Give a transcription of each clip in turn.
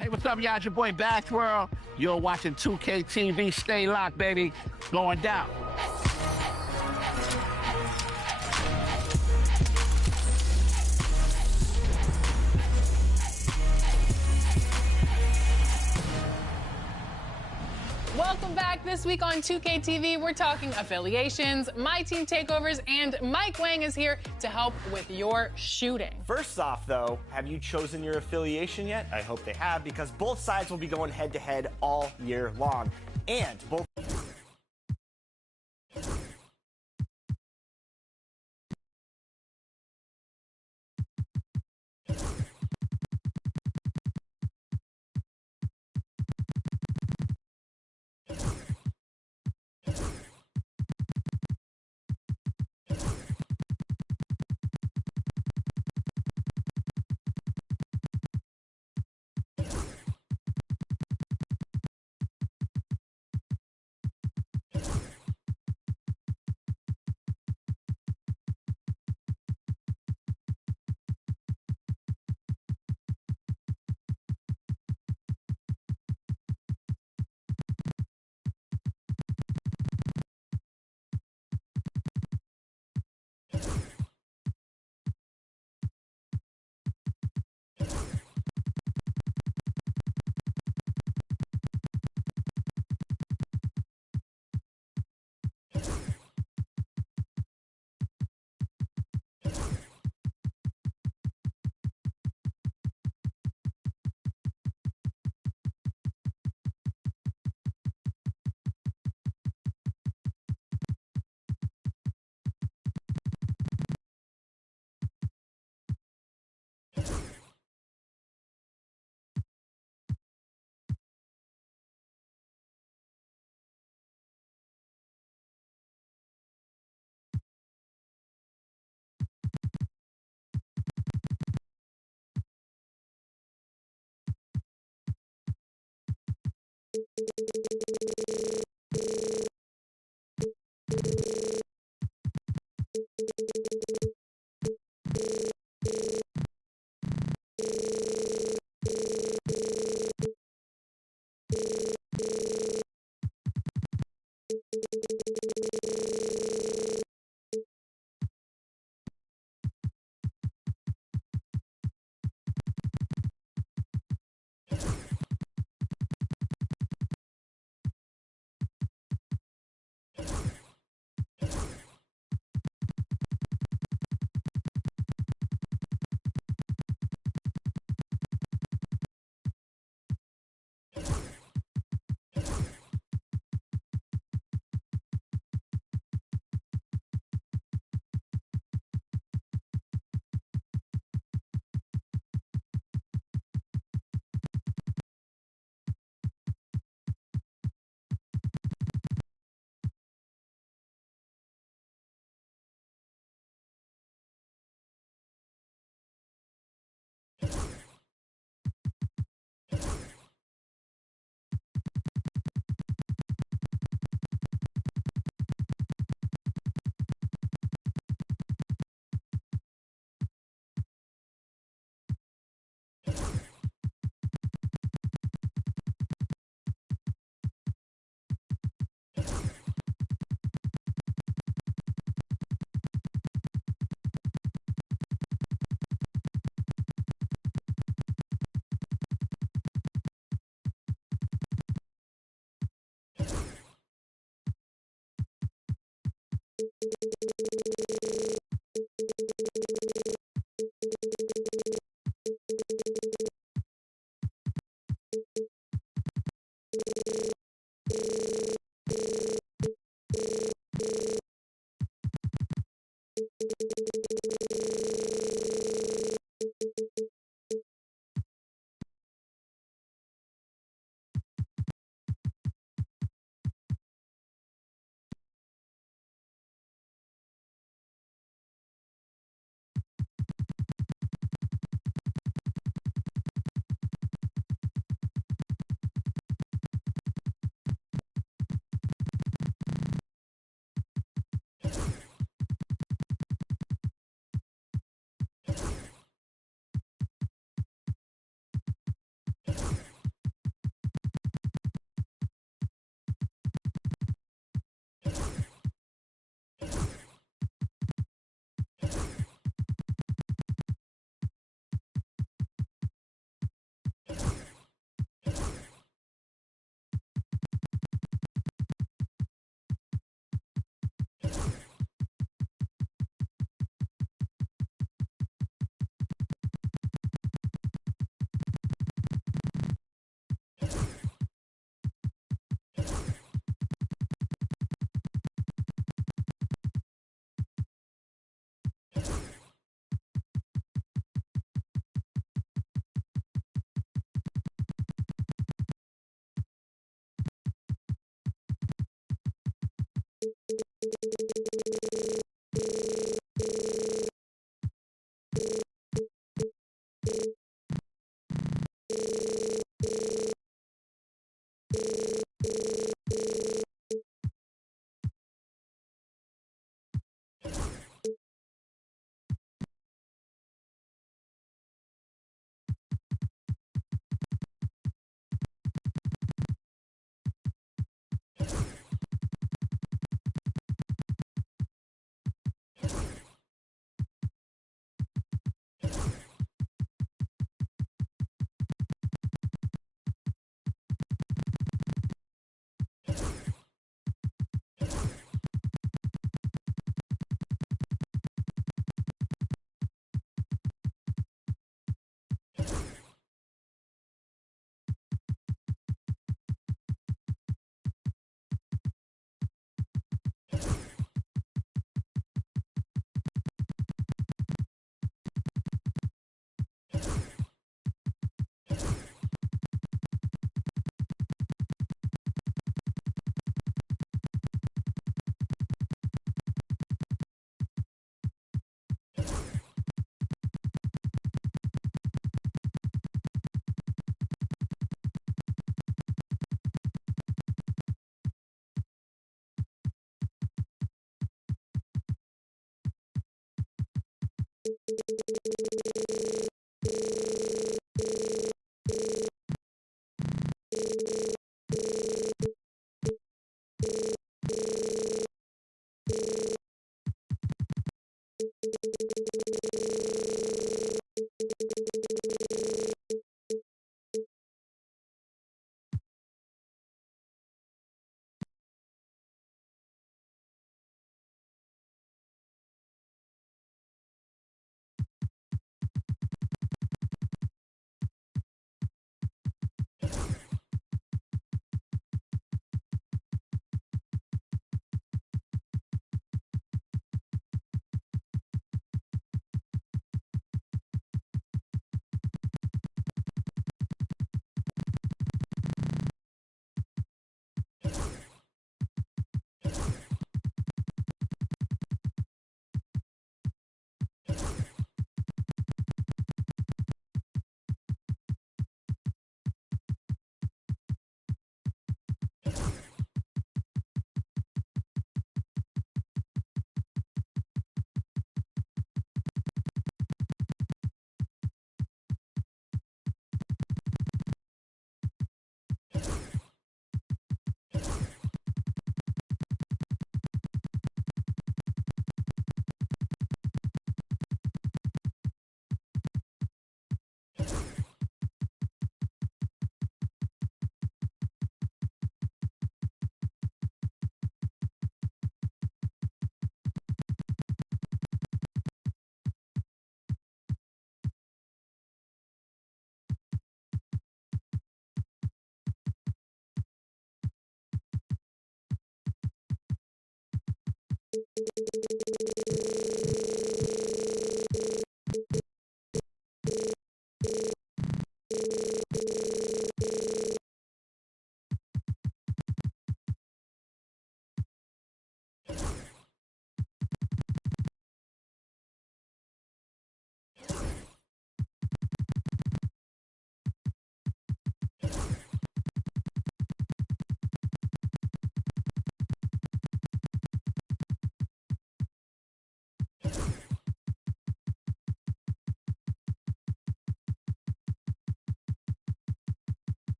Hey, what's up, y'all? It's your boy Bass World. You're watching 2K TV. Stay locked, baby. Going down. Welcome back. This week on 2K TV, we're talking affiliations, my team takeovers, and Mike Wang is here to help with your shooting. First off, though, have you chosen your affiliation yet? I hope they have, because both sides will be going head-to-head all year long. And both...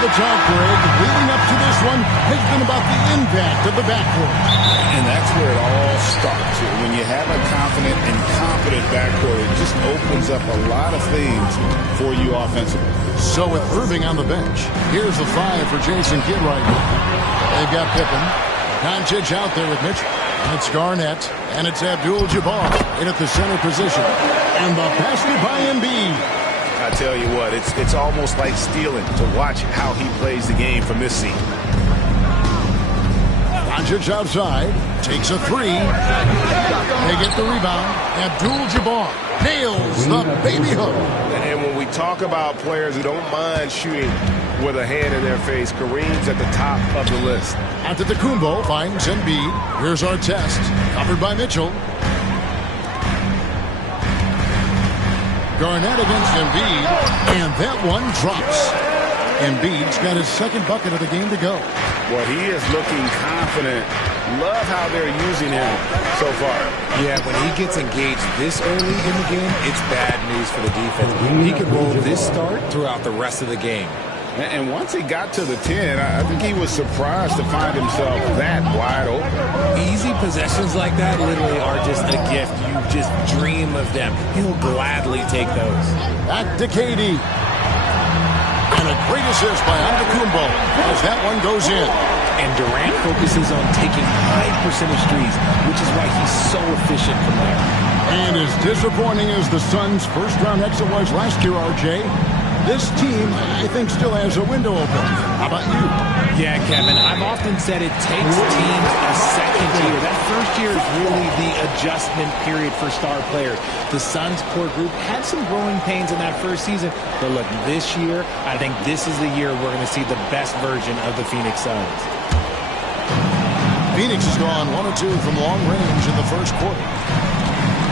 the talk, Greg, leading up to this one has been about the impact of the backcourt. And that's where it all starts. When you have a confident and competent backcourt, it just opens up a lot of things for you offensively. So with Irving on the bench, here's the 5 for Jason Kidd right now. They've got Pippen. Doncic out there with Mitchell. And it's Garnett. And it's Abdul-Jabbar in at the center position. And the basket by Embiid. I tell you what, it's almost like stealing to watch how he plays the game from this seat. Doncic outside, takes a 3. They get the rebound. Abdul-Jabbar nails the baby hook. And when we talk about players who don't mind shooting with a hand in their face, Kareem's at the top of the list. Antetokounmpo finds Embiid. Here's our test, covered by Mitchell. Garnett against Embiid, and that one drops. Embiid's got his second bucket of the game to go. Well, he is looking confident. Love how they're using him so far. Yeah, when he gets engaged this early in the game, it's bad news for the defense. He could roll this start throughout the rest of the game. And once he got to the 10, I think he was surprised to find himself that wide open. Easy possessions like that literally are just a gift. You just dream of them. He'll gladly take those. Back to KD. And a great assist by Antetokounmpo as that one goes in. And Durant focuses on taking high percentage threes, which is why he's so efficient from there. And as disappointing as the Suns' first-round exit was last year, RJ, this team, I think, still has a window open. How about you? Yeah, Kevin, I've often said it takes teams a second year. That first year is really the adjustment period for star players. The Suns core group had some growing pains in that first season, but look, this year, I think this is the year we're going to see the best version of the Phoenix Suns. Phoenix has gone 1 or 2 from long range in the first quarter.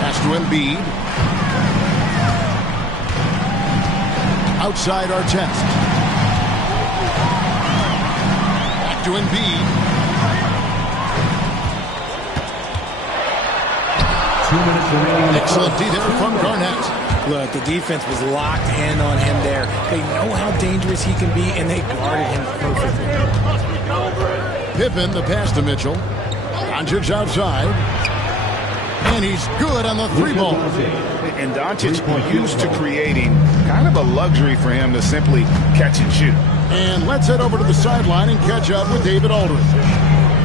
Pass to Embiid. Outside our test. Back to Embiid. 2 minutes remaining. Excellent D there from Garnett. Look, the defense was locked in on him there. They know how dangerous he can be, and they guarded him perfectly. Pippen, the pass to Mitchell. Doncic outside. And he's good on the 3-ball. And Doncic used to creating kind of a luxury for him to simply catch and shoot. And let's head over to the sideline and catch up with David Aldridge.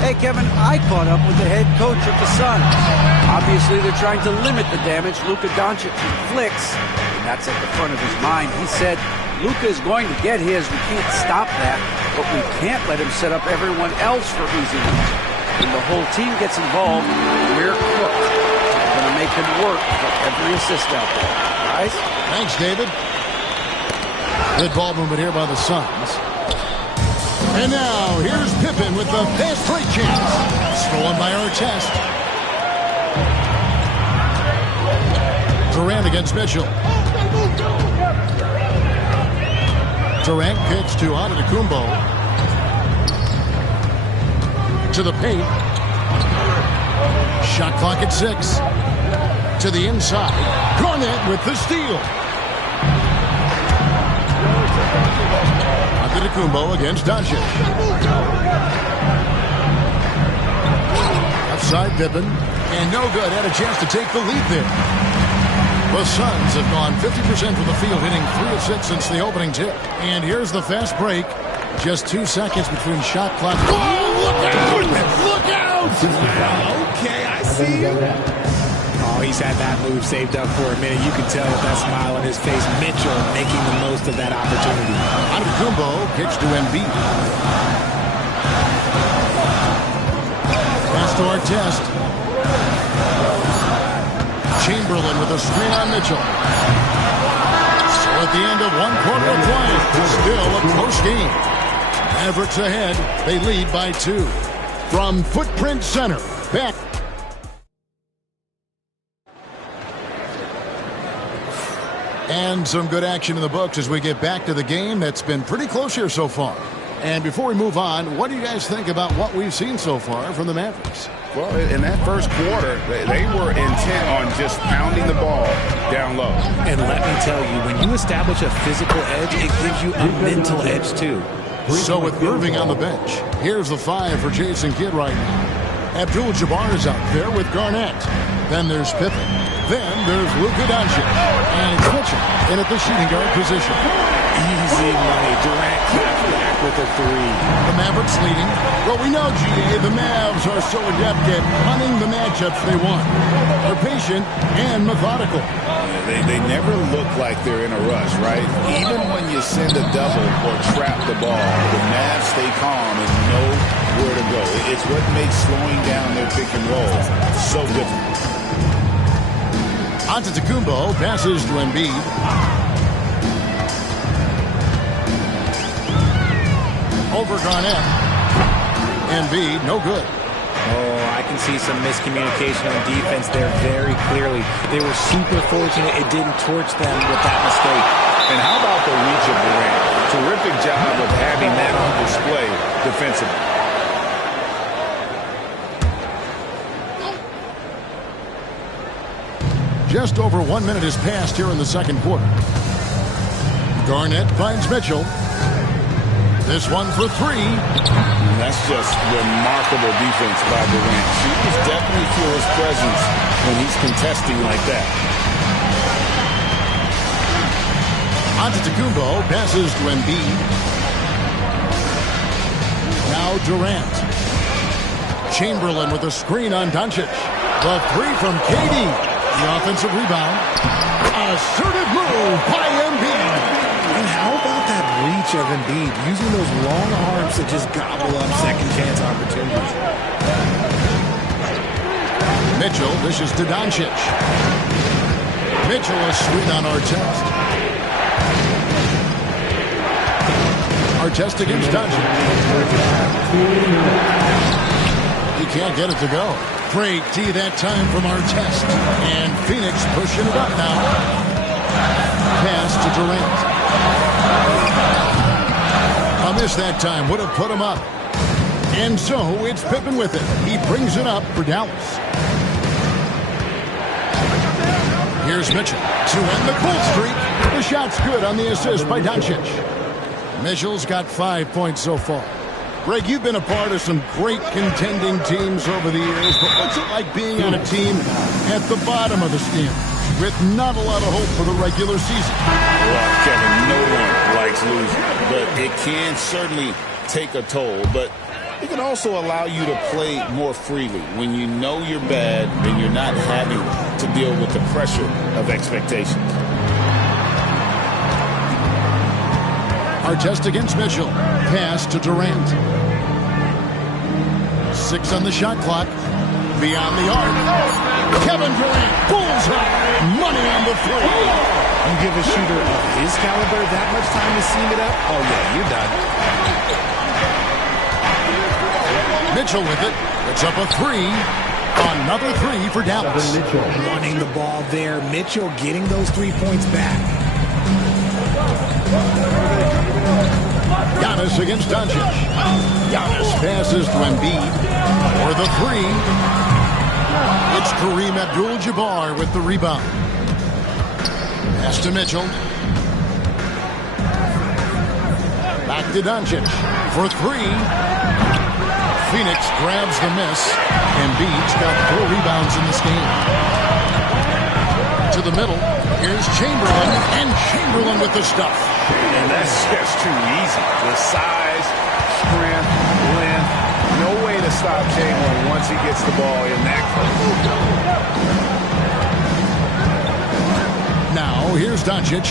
Hey, Kevin, I caught up with the head coach of the Suns. Obviously, they're trying to limit the damage Luka Doncic inflicts, and that's at the front of his mind. He said, Luka is going to get his. We can't stop that, but we can't let him set up everyone else for easy ones. When the whole team gets involved, we're cooked. We're going to make him work for every assist out there. Guys? Thanks, David. Good ball movement here by the Suns. And now, here's Pippen with the fast break chance. Stolen by Artest. Durant against Mitchell. Durant kicks to Antetokounmpo. To the paint. Shot clock at 6. To the inside. Garnett with the steal. Antetokounmpo against Doncic. Outside Pippen. And no good. Had a chance to take the lead there. The Suns have gone 50% from the field, hitting 3 of 6 since the opening tip. And here's the fast break. Just 2 seconds between shot clock. Oh, look out! Look out! Okay, I see you. Oh, he's had that move saved up for a minute. You can tell with that smile on his face. Mitchell making the most of that opportunity. Antetokounmpo kicks to Embiid. Pass to Artest. Chamberlain with a screen on Mitchell. So at the end of 1 quarter of play, still a close game. Mavericks ahead. They lead by 2. From Footprint Center, back. And some good action in the books as we get back to the game that's been pretty close here so far. And before we move on, what do you guys think about what we've seen so far from the Mavericks? Well, in that first quarter, they were intent on just pounding the ball down low. And let me tell you, when you establish a physical edge, it gives you a mental edge too. So with Irving on the bench, here's the 5 for Jason Kidd right now. Abdul-Jabbar is out there with Garnett. Then there's Pippen. Then there's Luka Doncic. And it's Mitchell in at the shooting guard position. Easy money. Durant claps back with a 3. The Mavericks leading. Well, we know, GA, the Mavs are so adept at hunting the matchups they want. They're patient and methodical. They never look like they're in a rush, right? Even when you send a double or trap the ball, the Mavs stay calm and know where to go. It's what makes slowing down their pick and roll so difficult. Antetokounmpo passes to Embiid. Over Garnett. Embiid, no good. Oh, I can see some miscommunication on defense there very clearly. They were super fortunate it didn't torch them with that mistake. And how about the reach of Durant? Terrific job of having that on display defensively. Just over 1 minute has passed here in the second quarter. Garnett finds Mitchell. This one for 3. And that's just remarkable defense by Durant. Shooters definitely feel his presence when he's contesting like that. Antetokounmpo passes to Embiid. Now Durant. Chamberlain with a screen on Doncic. The 3 from KD. The offensive rebound. Assertive move by Embiid. And how about that reach of Embiid, using those long arms to just gobble up second chance opportunities. Mitchell dishes to Doncic. Mitchell a screen on Artest. Artest against Doncic. He can't get it to go. Great D that time from Artest. And Phoenix pushing it up now. Pass to Durant. A miss that time would have put him up. And so it's Pippen with it. He brings it up for Dallas. Here's Mitchell to end the cold streak. The shot's good on the assist by Doncic. Mitchell's got 5 points so far. Greg, you've been a part of some great contending teams over the years, but what's it like being on a team at the bottom of the standings with not a lot of hope for the regular season? Well, Kevin, no one likes losing, but it can certainly take a toll. But it can also allow you to play more freely when you know you're bad and you're not having to deal with the pressure of expectations. Artest against Mitchell. Pass to Durant. 6 on the shot clock. Beyond the arc. Kevin Durant. Bullseye. Money on the 3. You give a shooter of his caliber that much time to seam it up? Oh, yeah, you're done. Mitchell with it. It's up a 3. Another 3 for Dallas. Running the ball there. Mitchell getting those 3 points back. Giannis against Doncic. Giannis passes to Embiid for the 3. It's Kareem Abdul-Jabbar with the rebound. Pass to Mitchell. Back to Doncic for 3. Phoenix grabs the miss. Embiid's got 4 rebounds in this game. To the middle. Here's Chamberlain, and Chamberlain with the stuff. And that's just too easy. The size, strength, length, no way to stop Chamberlain once he gets the ball in that close. Now, here's Doncic.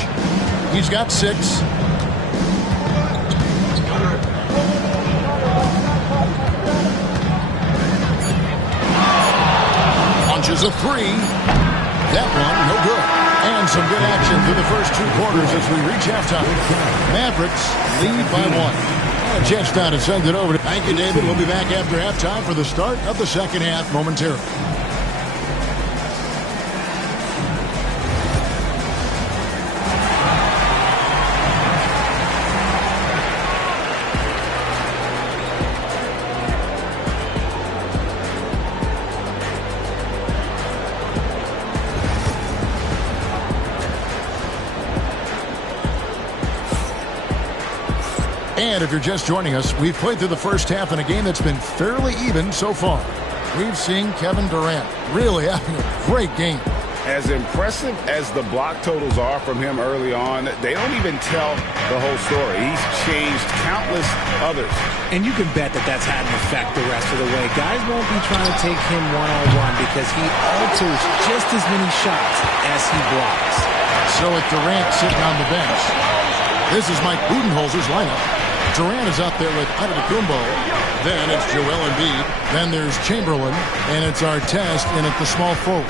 He's got 6. Launches a 3. That one, no good. And some good action through the first 2 quarters as we reach halftime. Mavericks lead by 1. A chance now to send it over. Thank you, David. We'll be back after halftime for the start of the second half momentarily. And if you're just joining us, we've played through the first half in a game that's been fairly even so far. We've seen Kevin Durant really having a great game. As impressive as the block totals are from him early on, they don't even tell the whole story. He's changed countless others. And you can bet that that's had an effect the rest of the way. Guys won't be trying to take him one-on-one because he alters just as many shots as he blocks. So with Durant sitting on the bench, this is Mike Budenholzer's lineup. Durant is out there with Antetokounmpo. Then it's Joel Embiid. Then there's Chamberlain. And it's Artest in at the small forward.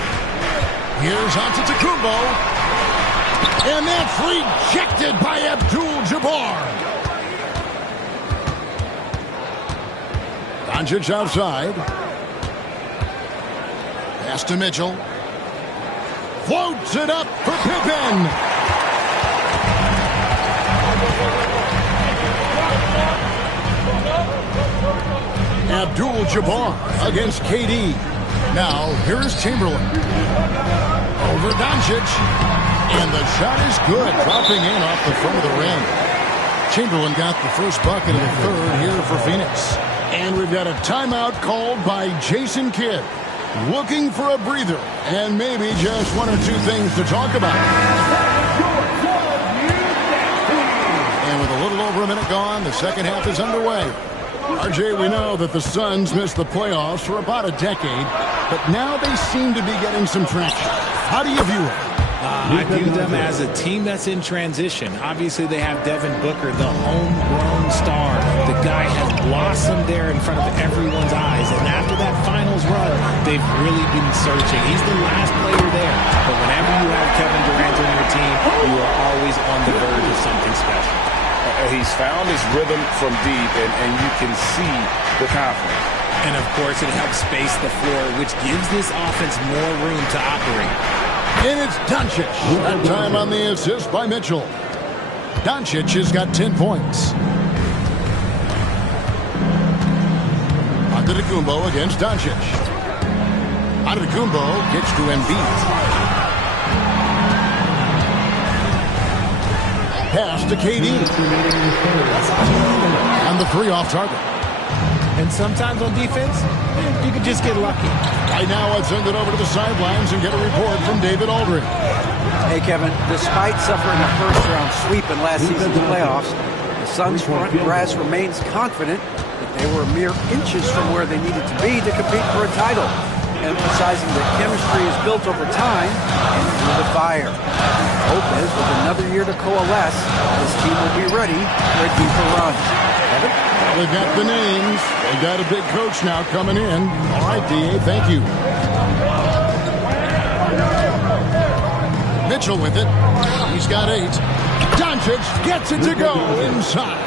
Here's Antetokounmpo. And that's rejected by Abdul-Jabbar. Doncic outside. Pass to Mitchell. Floats it up for Pippen. Abdul-Jabbar against KD. Now, here's Chamberlain. Over Doncic. And the shot is good, dropping in off the front of the rim. Chamberlain got the first bucket of the third here for Phoenix. And we've got a timeout called by Jason Kidd. Looking for a breather and maybe just one or two things to talk about. And with a little over a minute gone, the second half is underway. RJ, we know that the Suns missed the playoffs for about a decade, but now they seem to be getting some traction. How do you view it? I view them as a team that's in transition. Obviously, they have Devin Booker, the homegrown star. The guy has blossomed there in front of everyone's eyes. And after that finals run, they've really been searching. He's the last player there. But whenever you have Kevin Durant on your team, you are always on the verge of something special. He's found his rhythm from deep, and you can see the confidence. And, of course, it helps space the floor, which gives this offense more room to operate. And it's Doncic. That time on the assist by Mitchell. Doncic has got 10 points. Antetokounmpo against Doncic. Antetokounmpo gets to Embiid. Pass to KD. And the three off target. And sometimes on defense, you can just get lucky. Right now, I'd send it over to the sidelines and get a report from David Aldridge. Hey, Kevin, despite suffering a first-round sweep in last season's playoffs, the Suns' front brass remains confident that they were mere inches from where they needed to be to compete for a title, emphasizing that chemistry is built over time and through the fire. Hope is, with another year to coalesce, this team will be ready for a deeper run. Kevin? Well, they've got the names. They've got a big coach now coming in. All right, D.A., thank you. Mitchell with it. He's got 8. Doncic gets it to go inside.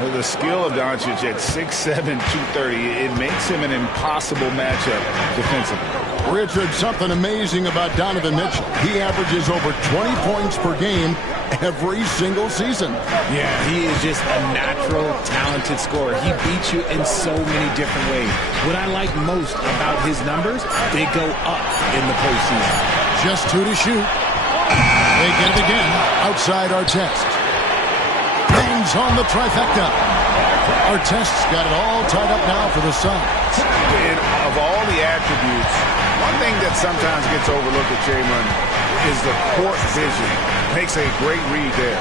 Well, the skill of Doncic at 6'7", 230, it makes him an impossible matchup defensively. Richard, something amazing about Donovan Mitchell. He averages over 20 points per game every single season. Yeah, he is just a natural, talented scorer. He beats you in so many different ways. What I like most about his numbers, they go up in the postseason. Just 2 to shoot. They get it again outside Artest. Bangs on the trifecta. Artest's got it all tied up now for the Suns. And of all the attributes, one thing that sometimes gets overlooked at Chamberlain is the court vision. Makes a great read there.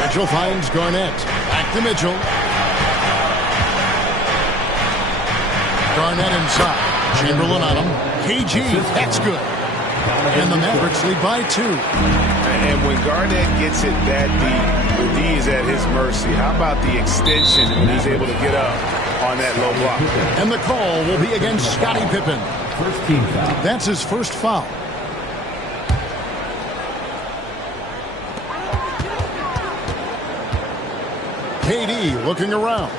Mitchell finds Garnett. Back to Mitchell. Garnett inside. Chamberlain on him. KG, that's good. And the Mavericks lead by 2. And when Garnett gets it that deep, the D is at his mercy. How about the extension when he's able to get up on that low block? And the call will be against Scottie Pippen. First team foul. That's his first foul. KD looking around.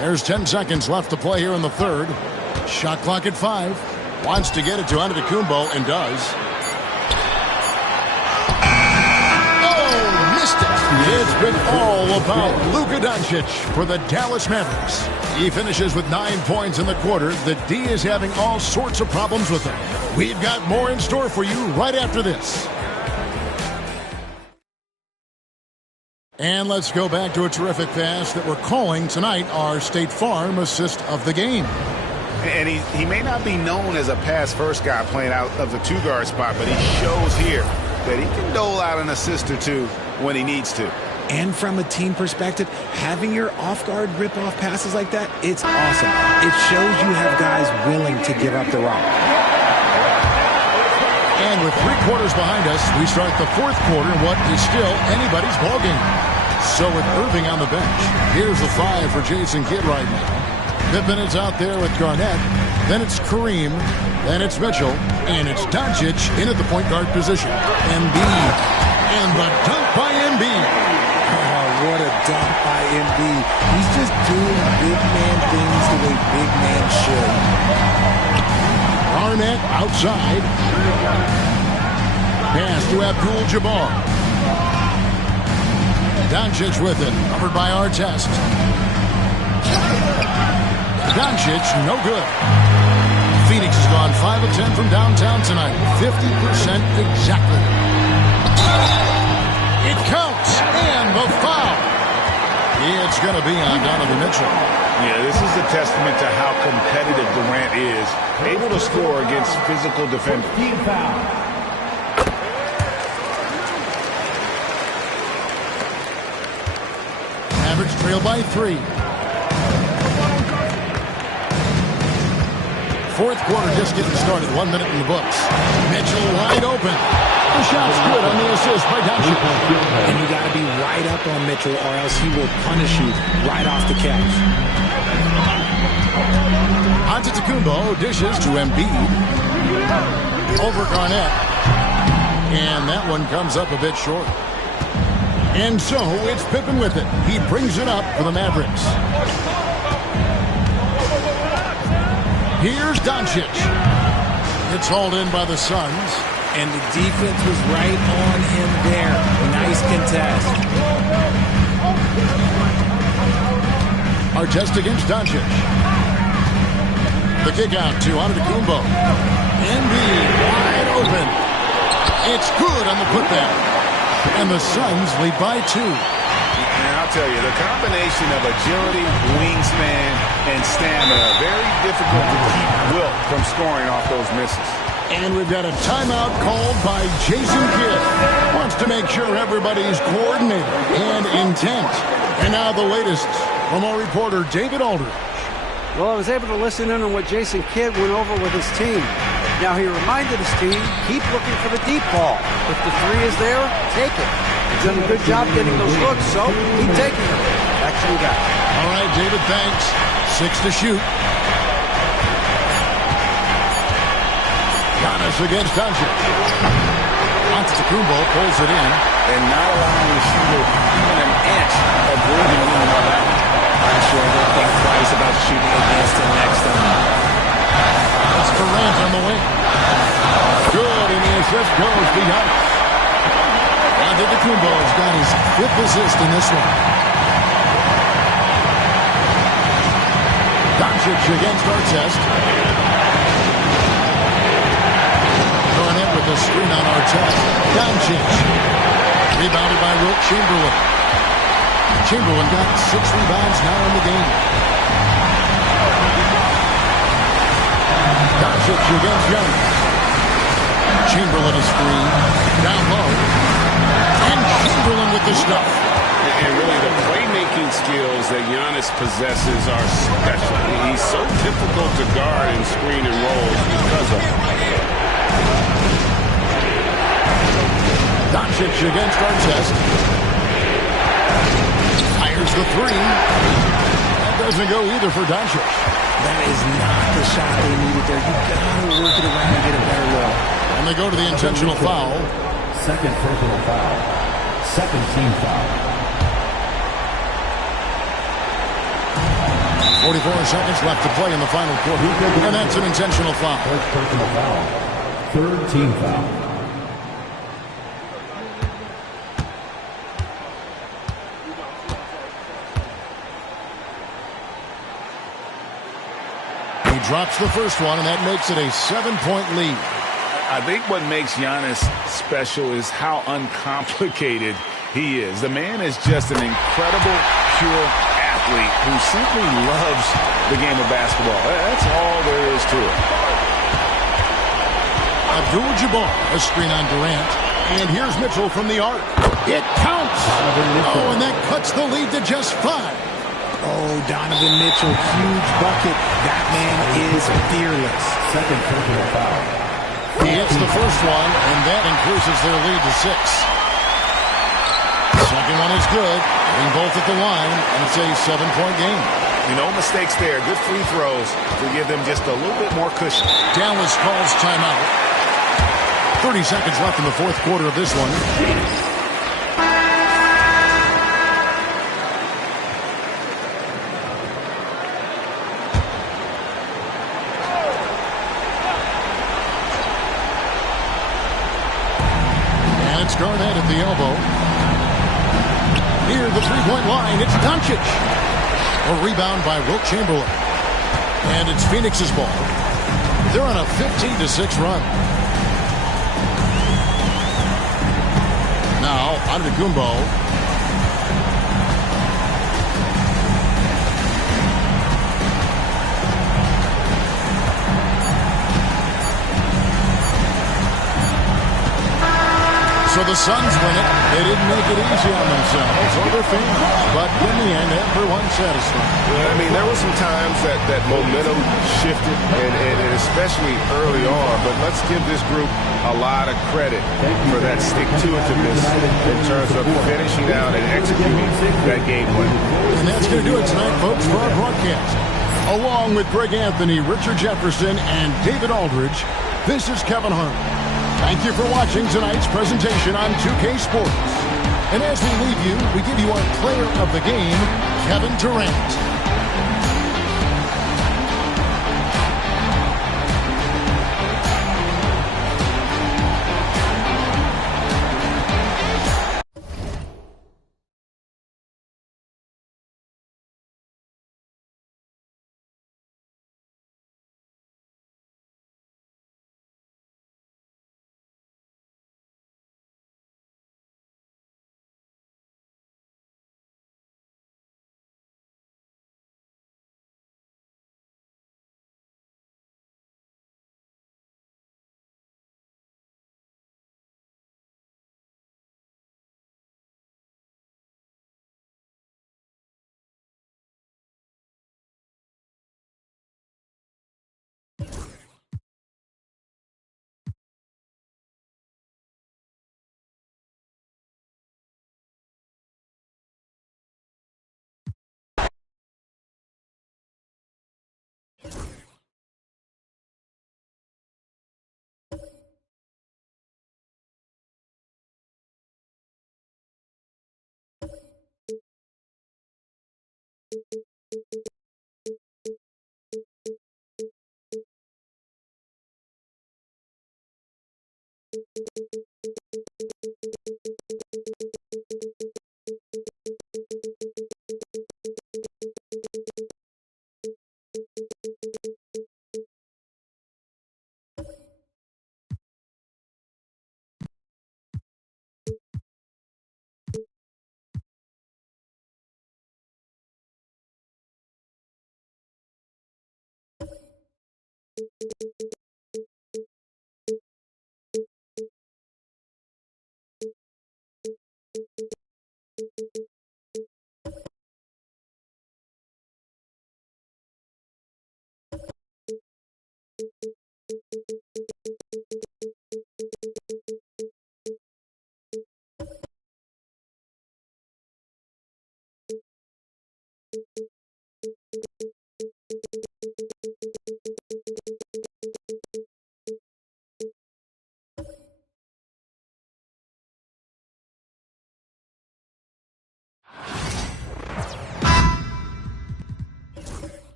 There's 10 seconds left to play here in the third. Shot clock at 5. Wants to get it to Antetokounmpo and does. Oh, missed it. It's been all about Luka Doncic for the Dallas Mavericks. He finishes with 9 points in the quarter. The D is having all sorts of problems with him. We've got more in store for you right after this. And let's go back to a terrific pass that we're calling tonight our State Farm assist of the game. And he may not be known as a pass-first guy playing out of the two-guard spot, but he shows here that he can dole out an assist or two when he needs to. And from a team perspective, having your off-guard rip-off passes like that, it's awesome. It shows you have guys willing to give up the rock. And with 3 quarters behind us, we start the 4th quarter in what is still anybody's ballgame. So with Irving on the bench, here's the 5 for Jason Kidd right now. Pippen is out there with Garnett. Then it's Kareem. Then it's Mitchell. And it's Doncic in at the point guard position. Embiid. And the dunk by Embiid. Oh, what a dunk by Embiid. He's just doing big man things the way big man should. Garnett outside. Pass to Abdul-Jabbar. Doncic with it. Covered by Artest. Doncic, no good. Phoenix has gone 5 of 10 from downtown tonight. 50% exactly. It counts. And the foul. It's going to be on Donovan Mitchell. Yeah, this is a testament to how competitive Durant is. Able to score against physical defenders. Team foul. Mavericks trail by 3. 4th quarter just getting started. 1 minute in the books. Mitchell wide open. The shot's good on the assist by Doncic. And you got to be right up on Mitchell or else he will punish you right off the catch. Antetokounmpo dishes to Embiid. Over Garnett. And that one comes up a bit short. And so it's Pippen with it. He brings it up for the Mavericks. Here's Doncic. It's hauled in by the Suns. And the defense was right on him there. Nice contest. Artest against Doncic. The kick out to Antetokounmpo. Embiid wide open. It's good on the putback. And the Suns lead by 2. And I'll tell you, the combination of agility, wingspan, and stamina, very difficult to keep Wilt from scoring off those misses. And we've got a timeout called by Jason Kidd. Wants to make sure everybody's coordinated and intent. And now the latest from our reporter, David Aldridge. Well, I was able to listen in on what Jason Kidd went over with his team. Now, he reminded his team, keep looking for the deep ball. If the 3 is there, take it. He's done a good job getting those looks, so keep taking them. Back to you guys. All right, David, thanks. 6 to shoot. Giannis against Doncic. Antetokounmpo pulls it in. And not allowing the shooter even an inch of breathing room on that one. I'm sure they'll think twice about shooting against him next time. That's Durant on the wing. Good, and the assist goes to Giannis. Antetokounmpo's got his 5th assist in this one. Doncic against Artest. Garnett with the screen on Artest. Doncic. Rebounded by Wilt Chamberlain. Chamberlain got 6 rebounds now in the game. Doncic against Young. Chamberlain is free. Down low. And Chamberlain with the stuff. And really the playmaking skills that Giannis possesses are special. He's so difficult to guard and screen and rolls because of it. Doncic against Artest. Fires the 3. That doesn't go either for Doncic. That is not the shot they needed there. You got to work it around and get a better look. And they go to the intentional foul. Second personal foul. Second team foul. 44 seconds left to play in the final quarter. And that's an intentional foul. First personal foul. Third team foul. He drops the first one, and that makes it a 7-point lead. I think what makes Giannis special is how uncomplicated he is. The man is just an incredible, pure athlete who simply loves the game of basketball. That's all there is to it. Abdul-Jabbar, a screen on Durant. And here's Mitchell from the arc. It counts! Oh, and that cuts the lead to just 5. Oh, Donovan Mitchell, huge bucket. That man is fearless. Second personal foul. He hits the first one, and that increases their lead to 6. The second one is good. Getting both at the line, and it's a 7-point game. No mistakes there. Good free throws to give them just a little bit more cushion. Dallas calls timeout. 30 seconds left in the fourth quarter of this one. And it's Garnett at the elbow. Near the three-point line, it's Doncic. A rebound by Wilt Chamberlain. And it's Phoenix's ball. They're on a 15-6 run. Now, Antetokounmpo. So the Suns win it. They didn't make it easy on themselves or their fans, but in the end, everyone's satisfied. Yeah, I mean, there were some times that momentum shifted, and especially early on, but let's give this group a lot of credit for that stick-to-itiveness in terms of finishing out and executing that game plan. And that's going to do it tonight, folks, for our broadcast. Along with Greg Anthony, Richard Jefferson, and David Aldridge, this is Kevin Harlan. Thank you for watching tonight's presentation on 2K Sports. And as we leave you, we give you our player of the game, Kevin Durant.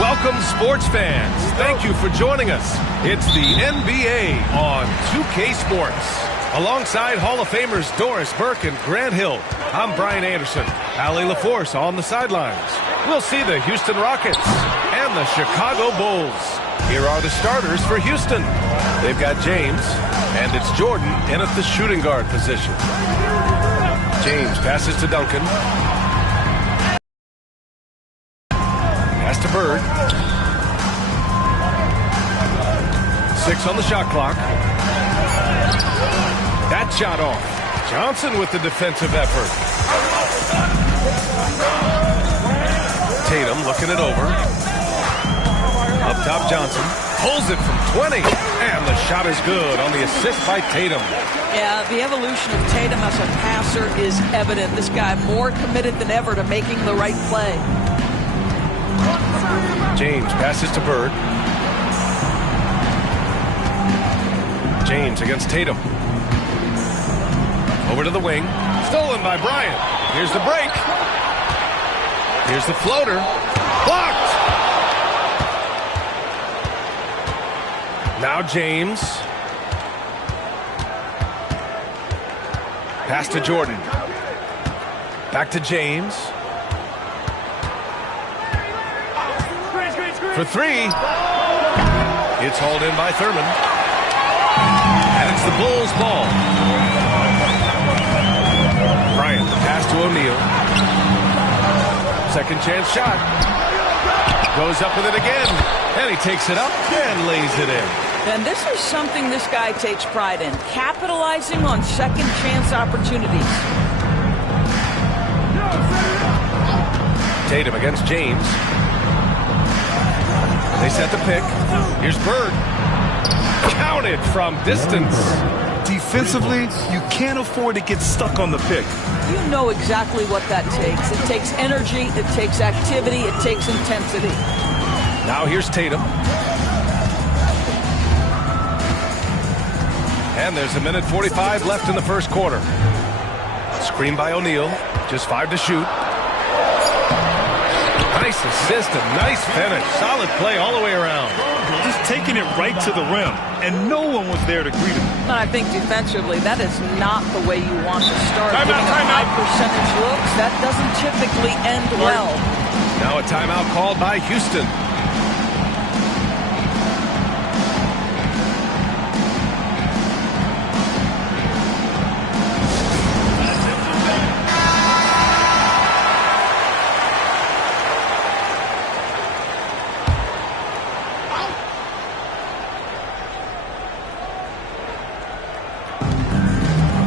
Welcome, sports fans. Thank you for joining us. It's the NBA on 2K Sports. Alongside Hall of Famers Doris Burke and Grant Hill, I'm Brian Anderson. Allie LaForce on the sidelines. We'll see the Houston Rockets and the Chicago Bulls. Here are the starters for Houston. They've got James, and it's Jordan in at the shooting guard position. James passes to Duncan. Pass to Bird. 6 on the shot clock. That shot off. Johnson with the defensive effort. Tatum looking it over. Up top, Johnson pulls it from 20, and the shot is good on the assist by Tatum. Yeah, the evolution of Tatum as a passer is evident. This guy more committed than ever to making the right play. James passes to Bird. James against Tatum. Over to the wing. Stolen by Bryant. Here's the break. Here's the floater. Blocked! Now James. Pass to Jordan. Back to James. For 3. It's hauled in by Thurman. And it's the Bulls' ball. Bryant, the pass to O'Neal. Second chance shot. Goes up with it again. And he takes it up and lays it in. And this is something this guy takes pride in. Capitalizing on second chance opportunities. Tatum against James. They set the pick. Here's Bird. Counted from distance. Defensively, you can't afford to get stuck on the pick. You know exactly what that takes. It takes energy, it takes activity, it takes intensity. Now here's Tatum. And there's 1:45 left in the first quarter. Screen by O'Neal. Just 5 to shoot. Nice assist and nice finish. Solid play all the way around. Just taking it right to the rim, and no one was there to greet him. And I think defensively, that is not the way you want to start. Time out, time out. High percentage looks, that doesn't typically end well. Now a timeout called by Houston.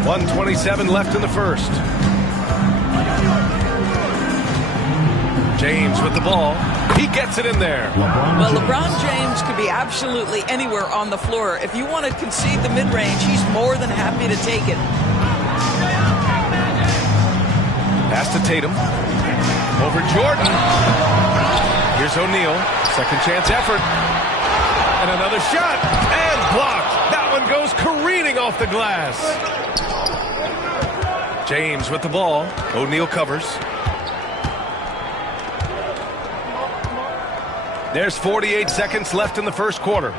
.127 left in the first. James with the ball. He gets it in there. Well, LeBron James could be absolutely anywhere on the floor. If you want to concede the mid-range, he's more than happy to take it. Pass to Tatum. Over Jordan. Here's O'Neal. Second chance effort. And another shot. And blocked. That one goes careening off the glass. James with the ball. O'Neal covers. There's 48 seconds left in the first quarter.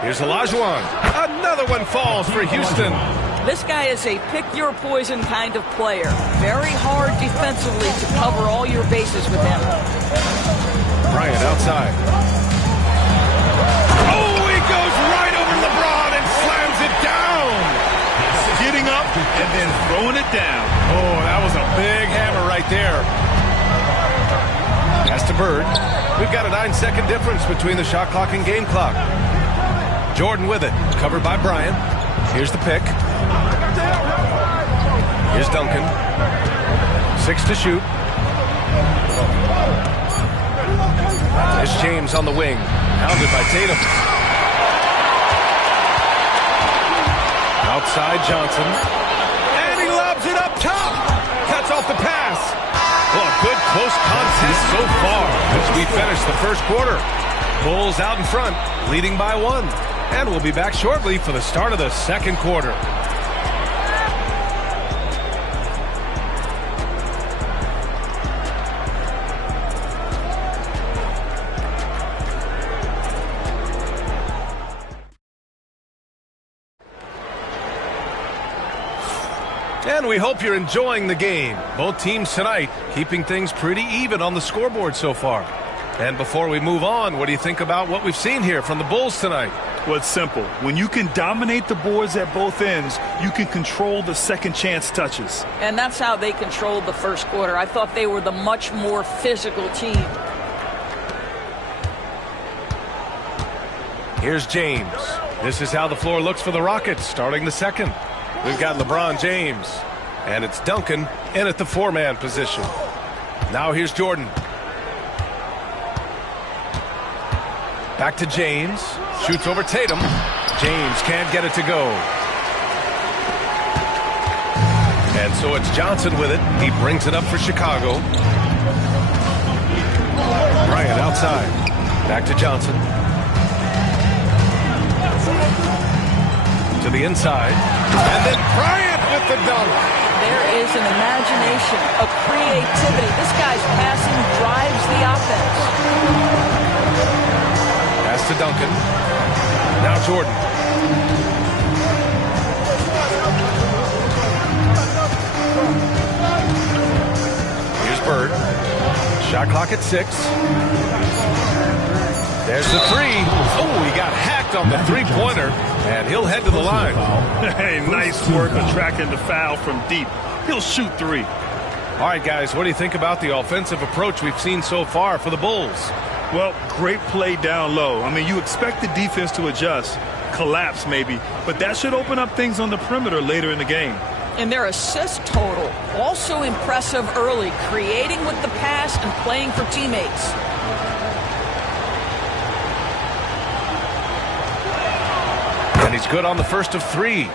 Here's Olajuwon. Another one falls for Houston. This guy is a pick-your-poison kind of player. very hard defensively to cover all your bases with him. Bryant outside. Oh, he goes right over LeBron and slams it down. Getting up and then throwing it down. Oh, that was a big hammer right there. Pass to Bird. We've got a 9-second difference between the shot clock and game clock. Jordan with it, covered by Bryant. Here's the pick. Here's Duncan. 6 to shoot. There's James on the wing, hounded by Tatum. Outside Johnson. And he lobs it up top. Cuts off the pass. Well, a good close contest so far as we finish the first quarter. Bulls out in front, leading by 1. And we'll be back shortly for the start of the second quarter. And we hope you're enjoying the game. Both teams tonight keeping things pretty even on the scoreboard so far. And before we move on, what do you think about what we've seen here from the Bulls tonight? Well, it's simple. When you can dominate the boards at both ends, you can control the second chance touches. And that's how they controlled the first quarter. I thought they were the much more physical team. Here's James. This is how the floor looks for the Rockets starting the second. We've got LeBron James. And it's Duncan in at the 4-man position. Now here's Jordan. Back to James. Shoots over Tatum. James can't get it to go. And so it's Johnson with it. He brings it up for Chicago. Bryant outside. Back to Johnson. To the inside. And then Bryant with the dunk. There is an imagination, a creativity. This guy's passing drives the offense. Pass to Duncan. Now Jordan. Here's Bird. Shot clock at 6. There's the 3. Oh, he got hacked on the three-pointer, and he'll head to the line. Hey, nice work attracting the foul from deep. He'll shoot 3. All right, guys, what do you think about the offensive approach we've seen so far for the Bulls? Well, great play down low. I mean, you expect the defense to adjust, collapse maybe, but that should open up things on the perimeter later in the game. And their assist total, also impressive early, creating with the pass and playing for teammates. And he's good on the first of 3.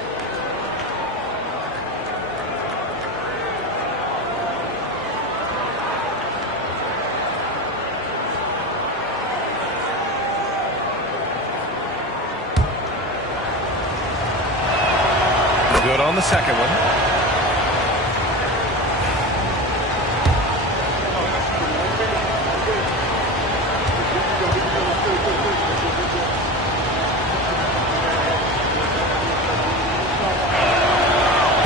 Good on the second one.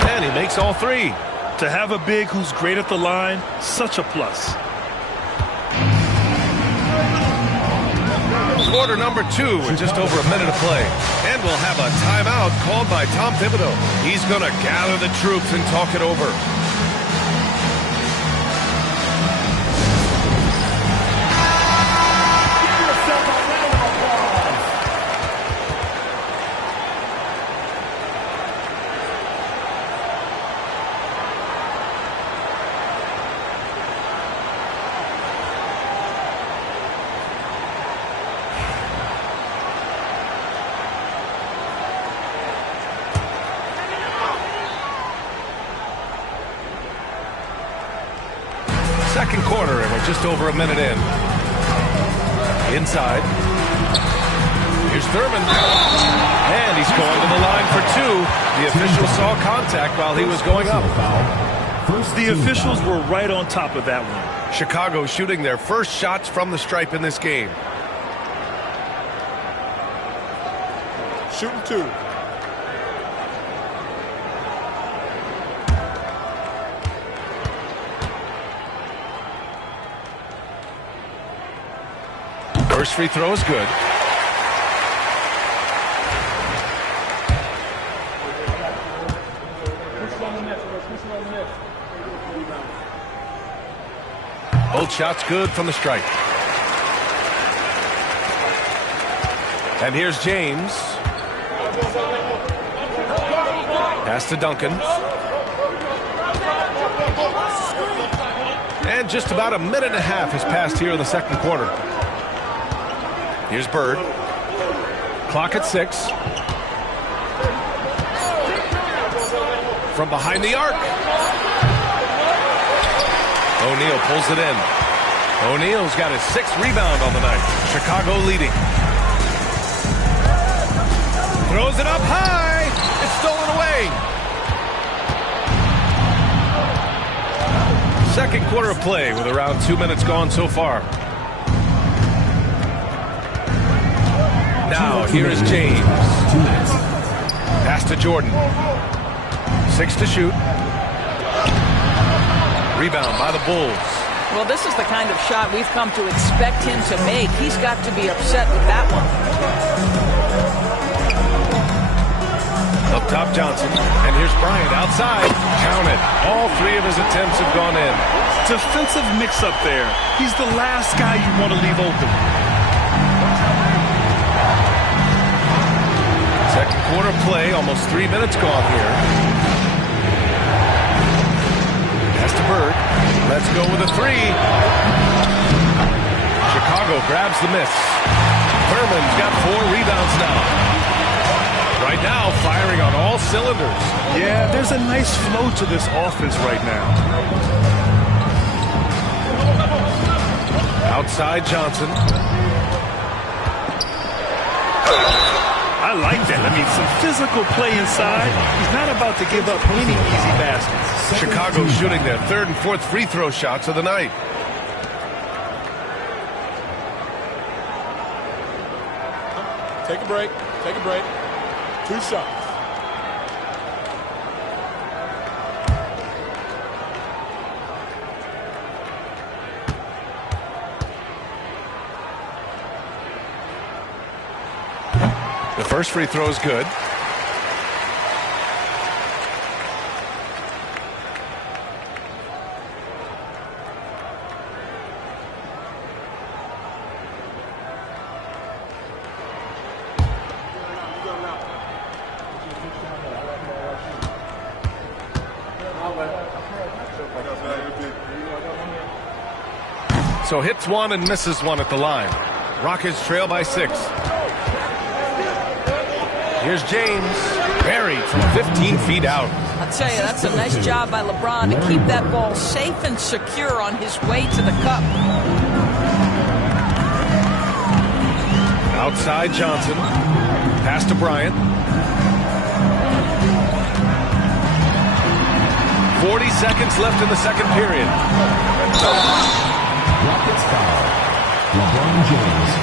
And he makes all 3. To have a big who's great at the line, such a plus. Quarter number 2 with just over a minute to play. And we'll have a timeout called by Tom Thibodeau. He's going to gather the troops and talk it over. Second quarter, and we're just over a minute in. Inside. Here's Thurman. And he's going to the line for 2. The official saw contact while he was going up. The officials were right on top of that one. Chicago shooting their first shots from the stripe in this game. Shooting 2. First free throw is good. Both shots good from the stripe. And here's James. Pass to Duncan. And just about a minute and a half has passed here in the second quarter. Here's Bird. Clock at 6. From behind the arc. O'Neal pulls it in. O'Neal's got his 6th rebound on the night. Chicago leading. Throws it up high. It's stolen away. Second quarter of play with around 2 minutes gone so far. Now here is James. Pass to Jordan. 6 to shoot. Rebound by the Bulls. Well, this is the kind of shot we've come to expect him to make. He's got to be upset with that one. Up top, Johnson. And here's Bryant outside. Count it. All 3 of his attempts have gone in. Defensive mix-up there. He's the last guy you want to leave open. Second quarter play. Almost 3 minutes gone here. Pass to Bird. Let's go with a 3. Chicago grabs the miss. Thurman's got 4 rebounds now. Right now, firing on all cylinders. Yeah, there's a nice flow to this offense right now. Outside Johnson. I like that. I mean, some physical play inside. He's not about to give up any easy baskets. Chicago shooting their 3rd and 4th free throw shots of the night. Take a break. Take a break. 2 shots. The first free throw is good. So hits 1 and misses 1 at the line. Rockets trail by 6. Here's James, buried from 15 feet out. I'll tell you, that's a nice job by LeBron to keep that ball safe and secure on his way to the cup. Outside Johnson. Pass to Bryant. 40 seconds left in the second period. Rockets foul. LeBron James.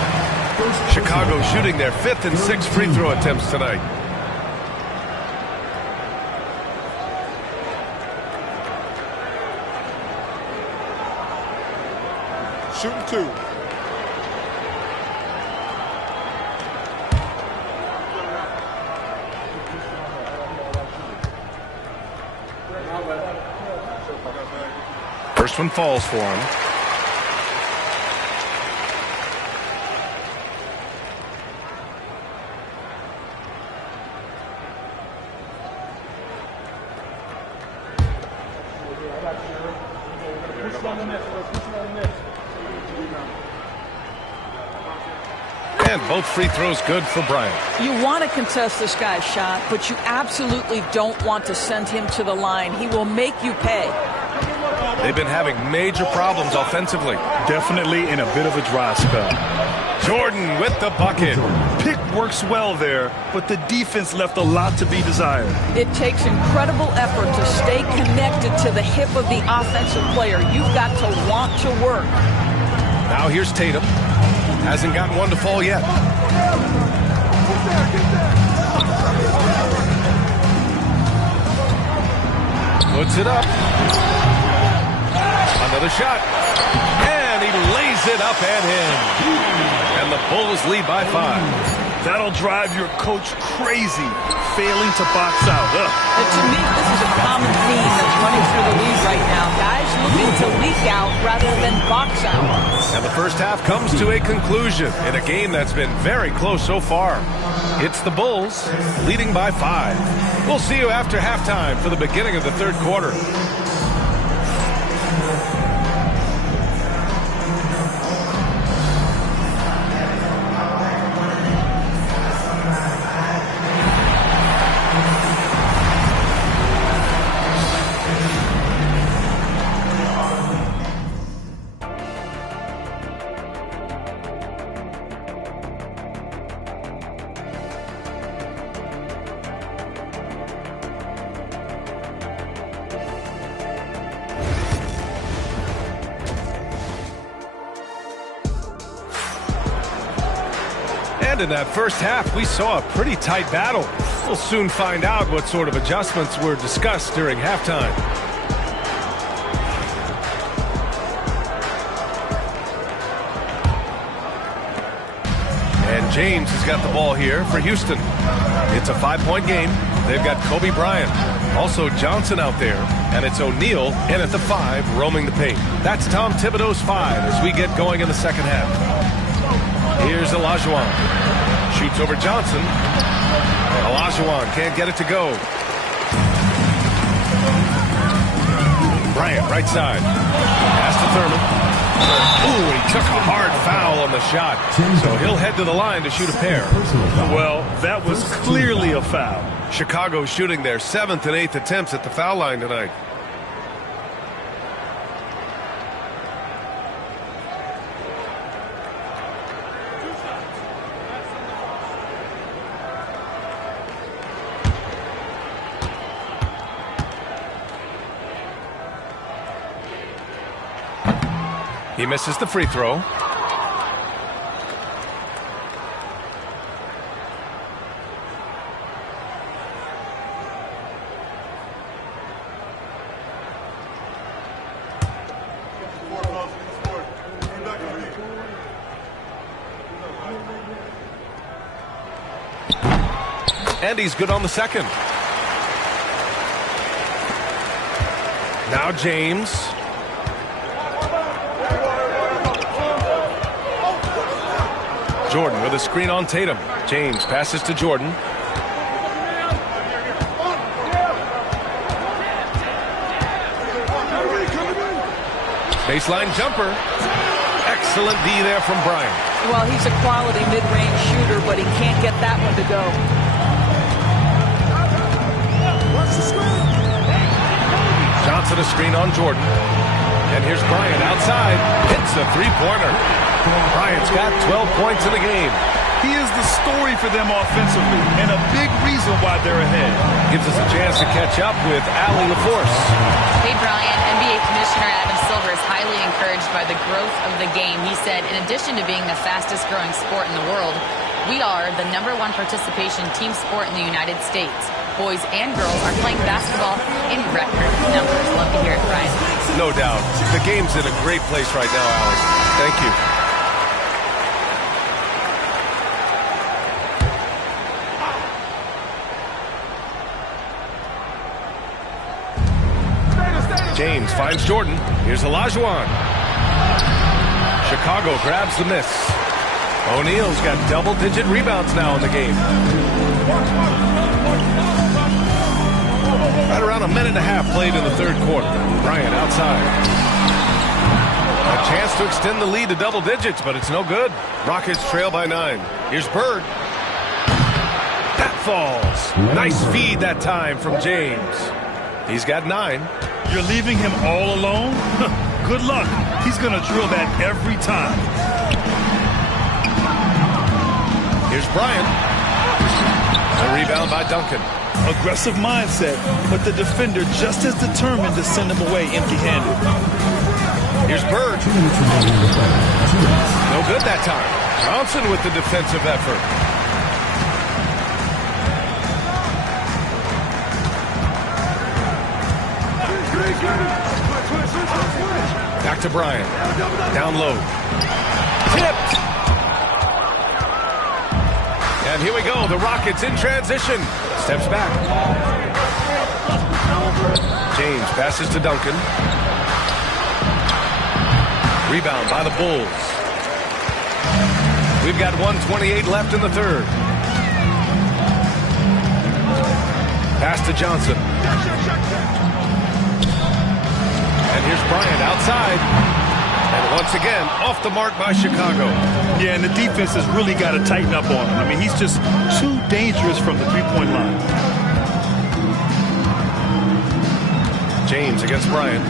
Chicago shooting their 5th and 6th free throw attempts tonight. Shooting 2. First one falls for him. And both free throws good for Bryant. You want to contest this guy's shot, but you absolutely don't want to send him to the line. He will make you pay. They've been having major problems offensively. Definitely in a bit of a dry spell. Jordan with the bucket. Pick works well there, but the defense left a lot to be desired. It takes incredible effort to stay connected to the hip of the offensive player. You've got to want to work. Now here's Tatum. Hasn't gotten one to fall yet. Puts it up. Another shot. And and he lays it up and in. And the Bulls lead by 5. That'll drive your coach crazy, failing to box out. To me, this is a common theme that's running through the league right now. Guys looking to leak out rather than box out. And the first half comes to a conclusion in a game that's been very close so far. It's the Bulls leading by 5. We'll see you after halftime for the beginning of the third quarter. And in that first half, we saw a pretty tight battle. We'll soon find out what sort of adjustments were discussed during halftime. And James has got the ball here for Houston. It's a 5-point game. They've got Kobe Bryant, also Johnson out there, and it's O'Neal in at the 5, roaming the paint. That's Tom Thibodeau's 5 as we get going in the second half. Here's Olajuwon. Shoots over Johnson. And Olajuwon can't get it to go. Bryant, right side. Pass to Thurman. Ooh, he took a hard foul on the shot. So he'll head to the line to shoot a pair. Well, that was clearly a foul. Chicago shooting their 7th and 8th attempts at the foul line tonight. He misses the free throw. And he's good on the second. Now James. Jordan with a screen on Tatum. James passes to Jordan. Baseline jumper. Excellent D there from Bryant. Well, he's a quality mid-range shooter, but he can't get that one to go. Johnson a screen on Jordan. And here's Bryant outside. Hits the three-pointer. Bryant's got 12 points in the game. He is the story for them offensively and a big reason why they're ahead. Gives us a chance to catch up with Allie LaForce. Hey, Brian. NBA Commissioner Adam Silver is highly encouraged by the growth of the game. He said, in addition to being the fastest growing sport in the world, we are the #1 participation team sport in the United States. Boys and girls are playing basketball in record numbers. Love to hear it, Brian. No doubt. The game's in a great place right now, Allie. Thank you. James finds Jordan. Here's Olajuwon. Chicago grabs the miss. O'Neal's got double-digit rebounds now in the game. Right around a minute and a half played in the third quarter. Bryant outside. A chance to extend the lead to double digits, but it's no good. Rockets trail by 9. Here's Bird. That falls. Nice feed that time from James. He's got 9. You're leaving him all alone? Good luck. He's going to drill that every time. Here's Bryant. A rebound by Duncan. Aggressive mindset, but the defender just as determined to send him away empty-handed. Here's Bird. No good that time. Johnson with the defensive effort. Back to Bryant. Down low. Tipped. And here we go. The Rockets in transition. Steps back. James passes to Duncan. Rebound by the Bulls. We've got 1:28 left in the third. Pass to Johnson. And here's Bryant outside. And once again, off the mark by Chicago. Yeah, and the defense has really got to tighten up on him. I mean, he's just too dangerous from the three-point line. James against Bryant.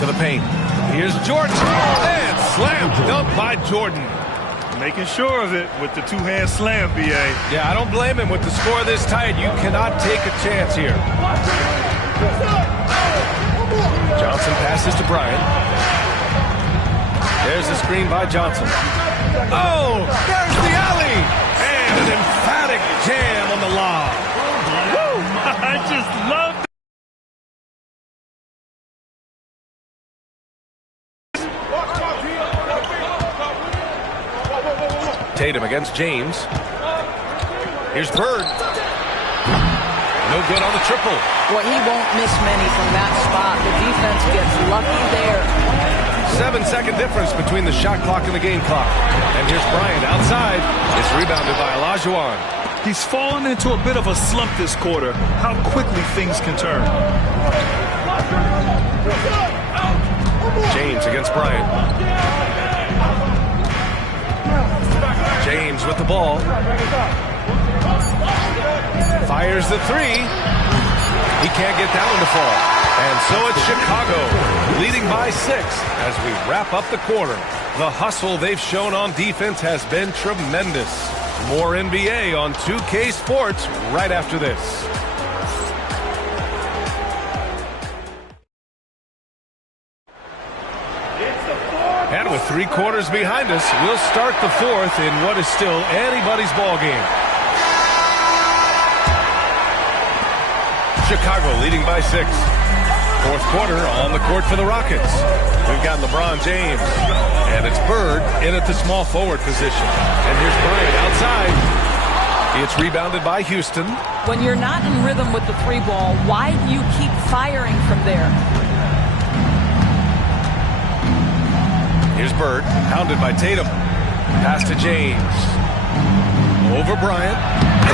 To the paint. Here's Jordan. And slam dunk by Jordan. Making sure of it with the two-hand slam, B.A. Yeah, I don't blame him. With the score this tight, you cannot take a chance here. Johnson passes to Bryant. There's the screen by Johnson. Oh, there's the alley. And an emphatic jam on the lob. Woo! I just love that. Tatum against James. Here's Bird. No good on the triple. Well, he won't miss many from that spot. The defense gets lucky there. 7-second difference between the shot clock and the game clock. And here's Bryant outside. It's rebounded by Olajuwon. He's fallen into a bit of a slump this quarter. How quickly things can turn. James against Bryant. James with the ball. Fires the three. He can't get that one to fall. And so it's Chicago leading by 6 as we wrap up the quarter. The hustle they've shown on defense has been tremendous. More NBA on 2K Sports right after this. And with 3 quarters behind us, we'll start the fourth in what is still anybody's ball game. Chicago leading by 6. Fourth quarter on the court for the Rockets. We've got LeBron James. And it's Bird in at the small forward position. And here's Bryant outside. It's rebounded by Houston. When you're not in rhythm with the 3-ball, why do you keep firing from there? Here's Bird, hounded by Tatum. Pass to James. Over Bryant.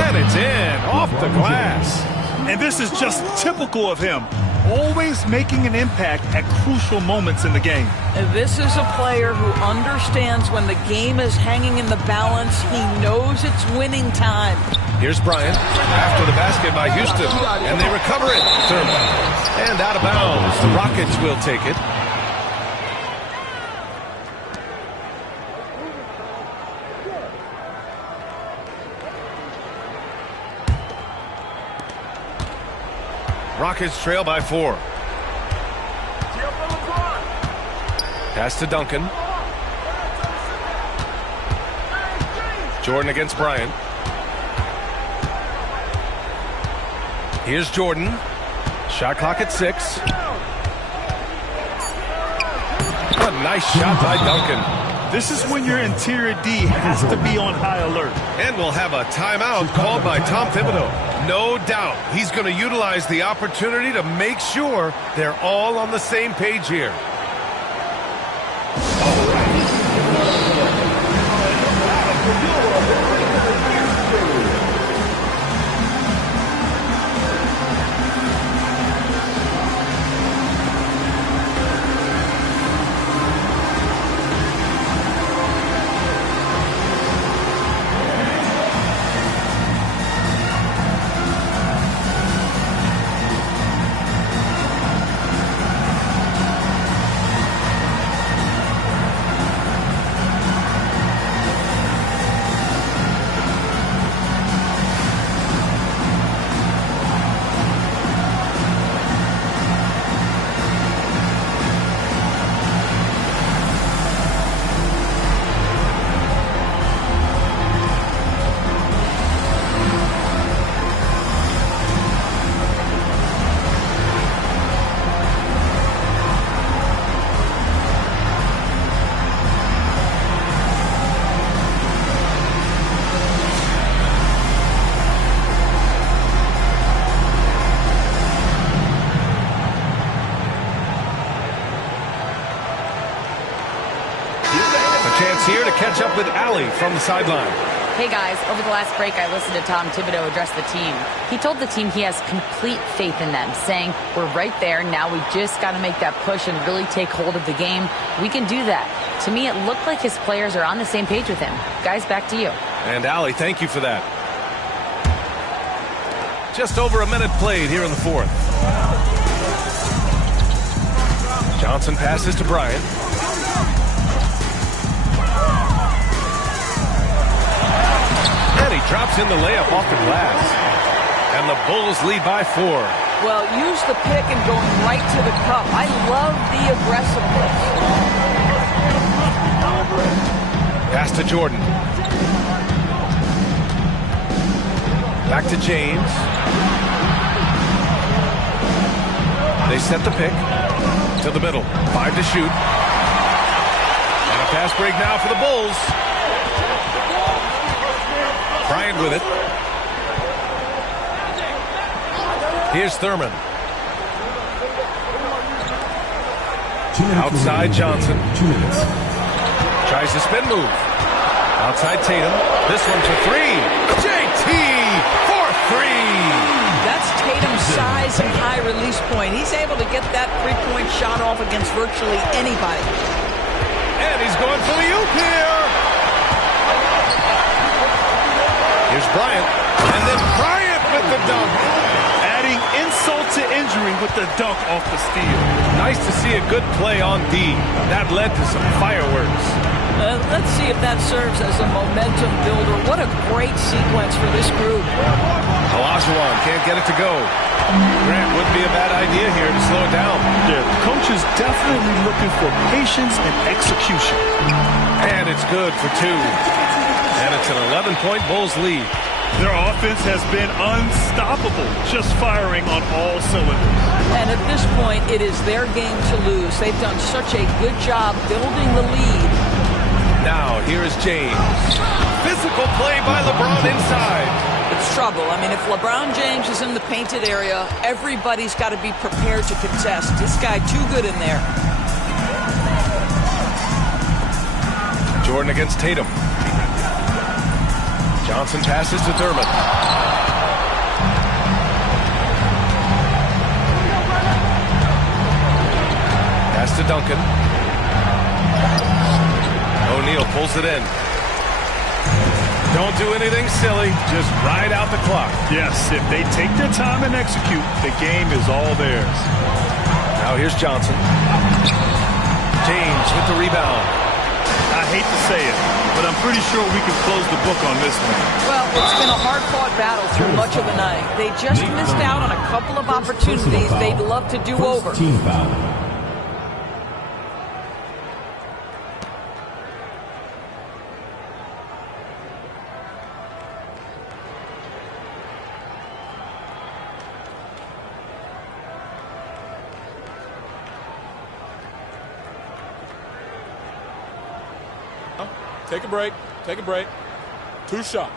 And it's in, off the glass. And this is just typical of him. Always making an impact at crucial moments in the game. This is a player who understands when the game is hanging in the balance. He knows it's winning time. Here's Bryant after the basket by Houston. And they recover it. Thurman. And out of bounds. The Rockets will take it. Rockets trail by 4. Pass to Duncan. Jordan against Bryant. Here's Jordan. Shot clock at 6. A nice shot by Duncan. This is when your interior D has to be on high alert. And we'll have a timeout called by Tom Thibodeau. No doubt he's going to utilize the opportunity to make sure they're all on the same page here. chance here to catch up with Allie from the sideline. Hey guys, over the last break I listened to Tom Thibodeau address the team. He told the team he has complete faith in them, saying, we're right there, now we just got to make that push and really take hold of the game. We can do that. To me, it looked like his players are on the same page with him. Guys, back to you. And Allie, thank you for that. Just over a minute played here in the fourth. Johnson passes to Bryant. And he drops in the layup off the glass. And the Bulls lead by 4. Well, use the pick and going right to the cup. I love the aggressiveness. Pass to Jordan. Back to James. They set the pick to the middle. 5 to shoot. And a fast break now for the Bulls. Bryant with it. Here's Thurman. Outside Johnson. 2 minutes. Tries to spin move. Outside Tatum. This one for 3. JT for 3. That's Tatum's size and high release point. He's able to get that three-point shot off against virtually anybody. And he's going for the oop here. Here's Bryant. And then Bryant with the dunk. Adding insult to injury with the dunk off the steal. Nice to see a good play on D. That led to some fireworks. Let's see if that serves as a momentum builder. What a great sequence for this group. Olajuwon can't get it to go. Grant wouldn't be a bad idea here to slow it down. Yeah, the coach is definitely looking for patience and execution. And it's good for 2. And it's an 11-point Bulls lead. Their offense has been unstoppable, just firing on all cylinders. And at this point, it is their game to lose. They've done such a good job building the lead. Now, here is James. Physical play by LeBron inside. It's trouble. I mean, if LeBron James is in the painted area, everybody's got to be prepared to contest. This guy too good in there. Jordan against Tatum. Johnson passes to Thurman. Pass to Duncan. O'Neal pulls it in. Don't do anything silly. Just ride out the clock. Yes, if they take their time and execute, the game is all theirs. Now here's Johnson. James with the rebound. I hate to say it, but I'm pretty sure we can close the book on this one. Well, it's been a hard-fought battle through much of the night. They just missed out on a couple of opportunities they'd love to do over. Team foul. Take a break. Take a break. 2 shots.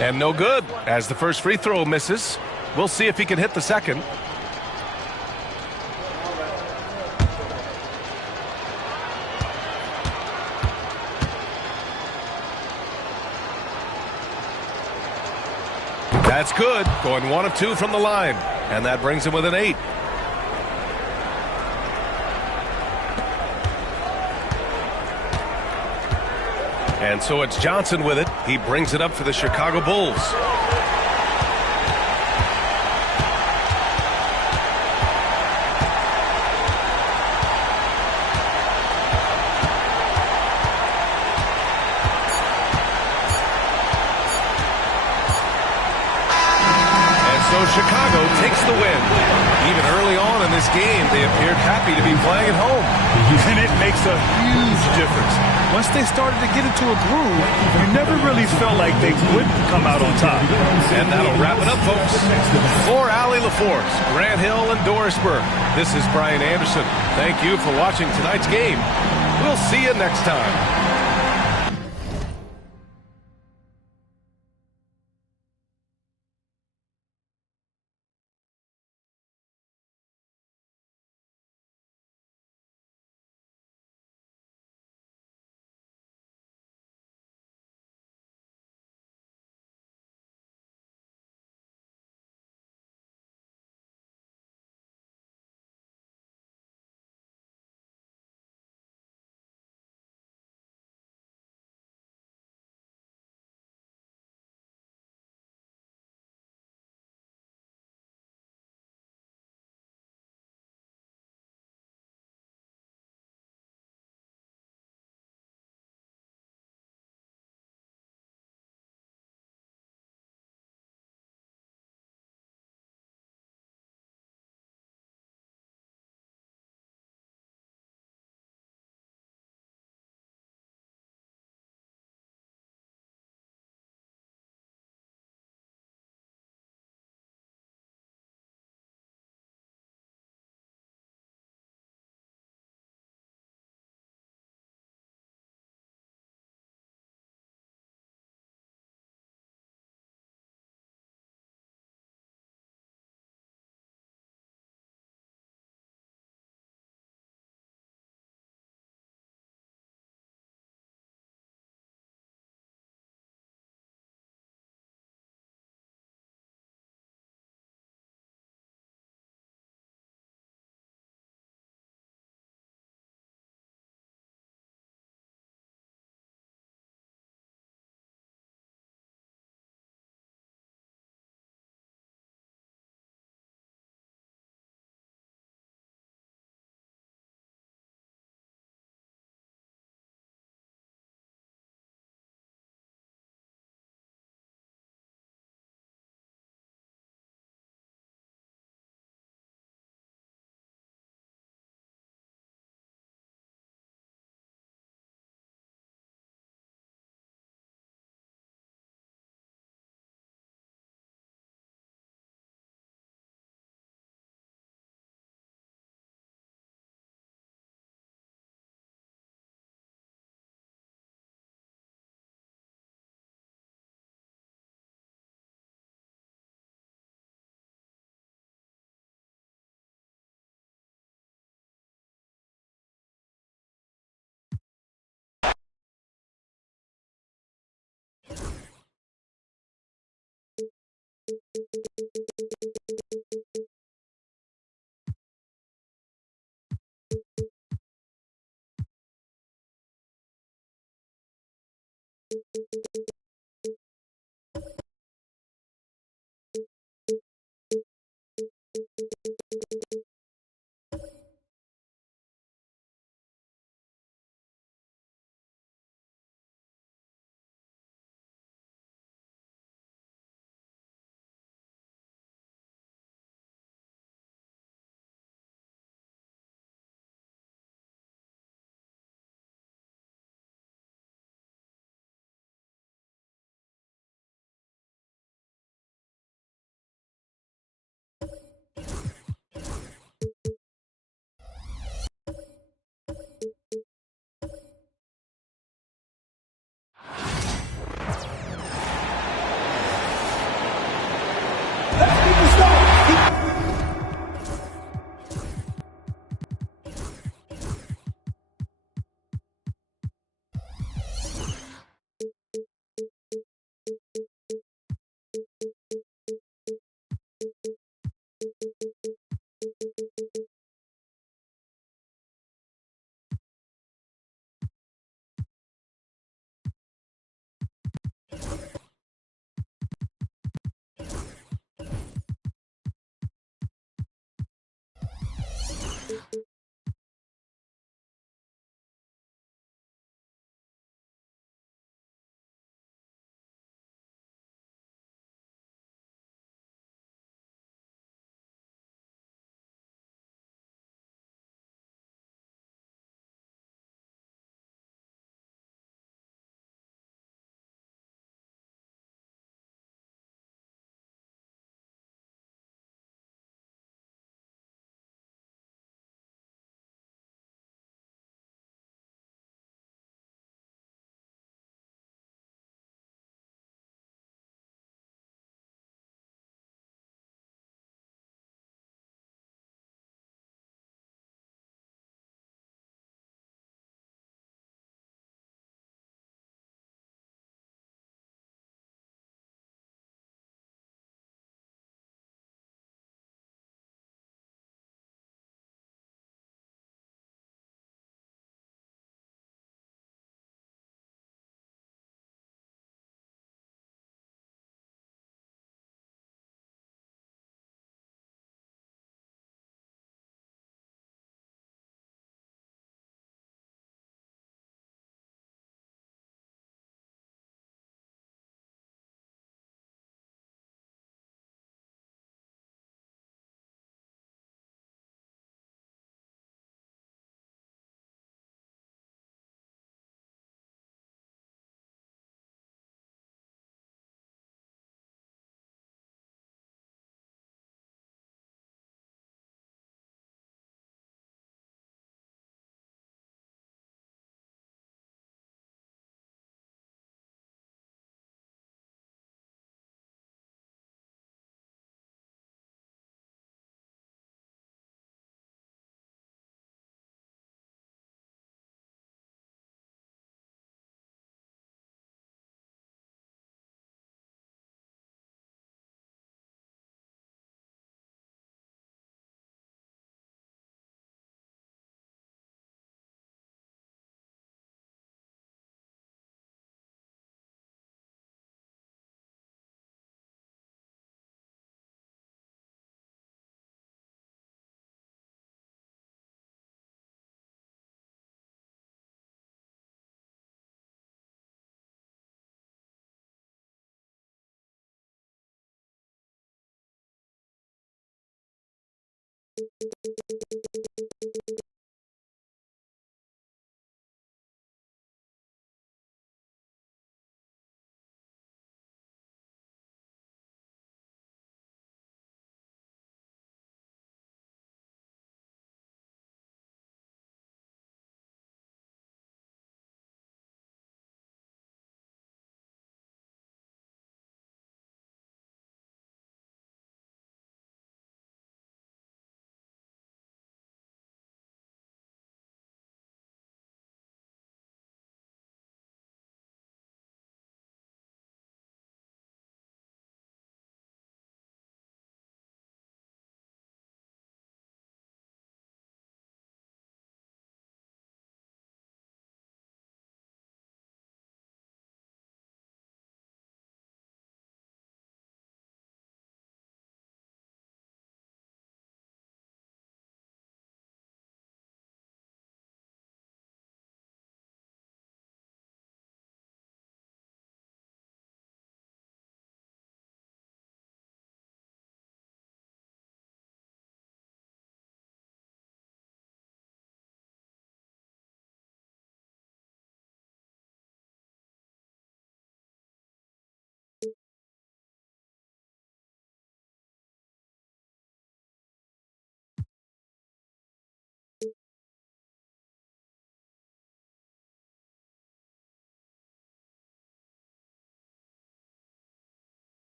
And no good, as the first free throw misses. We'll see if he can hit the second. That's good. Going 1 of 2 from the line. And that brings him within 8. And so it's Johnson with it. He brings it up for the Chicago Bulls. Chicago takes the win. Even early on in this game, they appeared happy to be playing at home. And it makes a huge difference. Once they started to get into a groove, you never really felt like they wouldn't come out on top. And that'll wrap it up, folks. For Allie LaForce, Grant Hill, and Doris Burke, this is Brian Anderson. Thank you for watching tonight's game. We'll see you next time.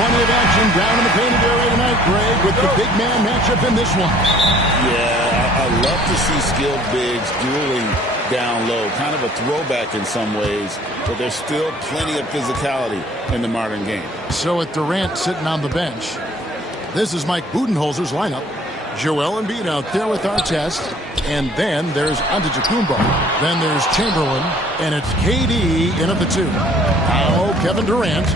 Plenty of action down in the painted area tonight, Greg, with the big man matchup in this one. Yeah, I love to see skilled bigs dueling down low. Kind of a throwback in some ways, but there's still plenty of physicality in the modern game. So with Durant sitting on the bench, this is Mike Budenholzer's lineup. Joel Embiid out there with Artest. And then there's Antetokounmpo. Then there's Chamberlain. And it's KD in at the 2. Now Kevin Durant.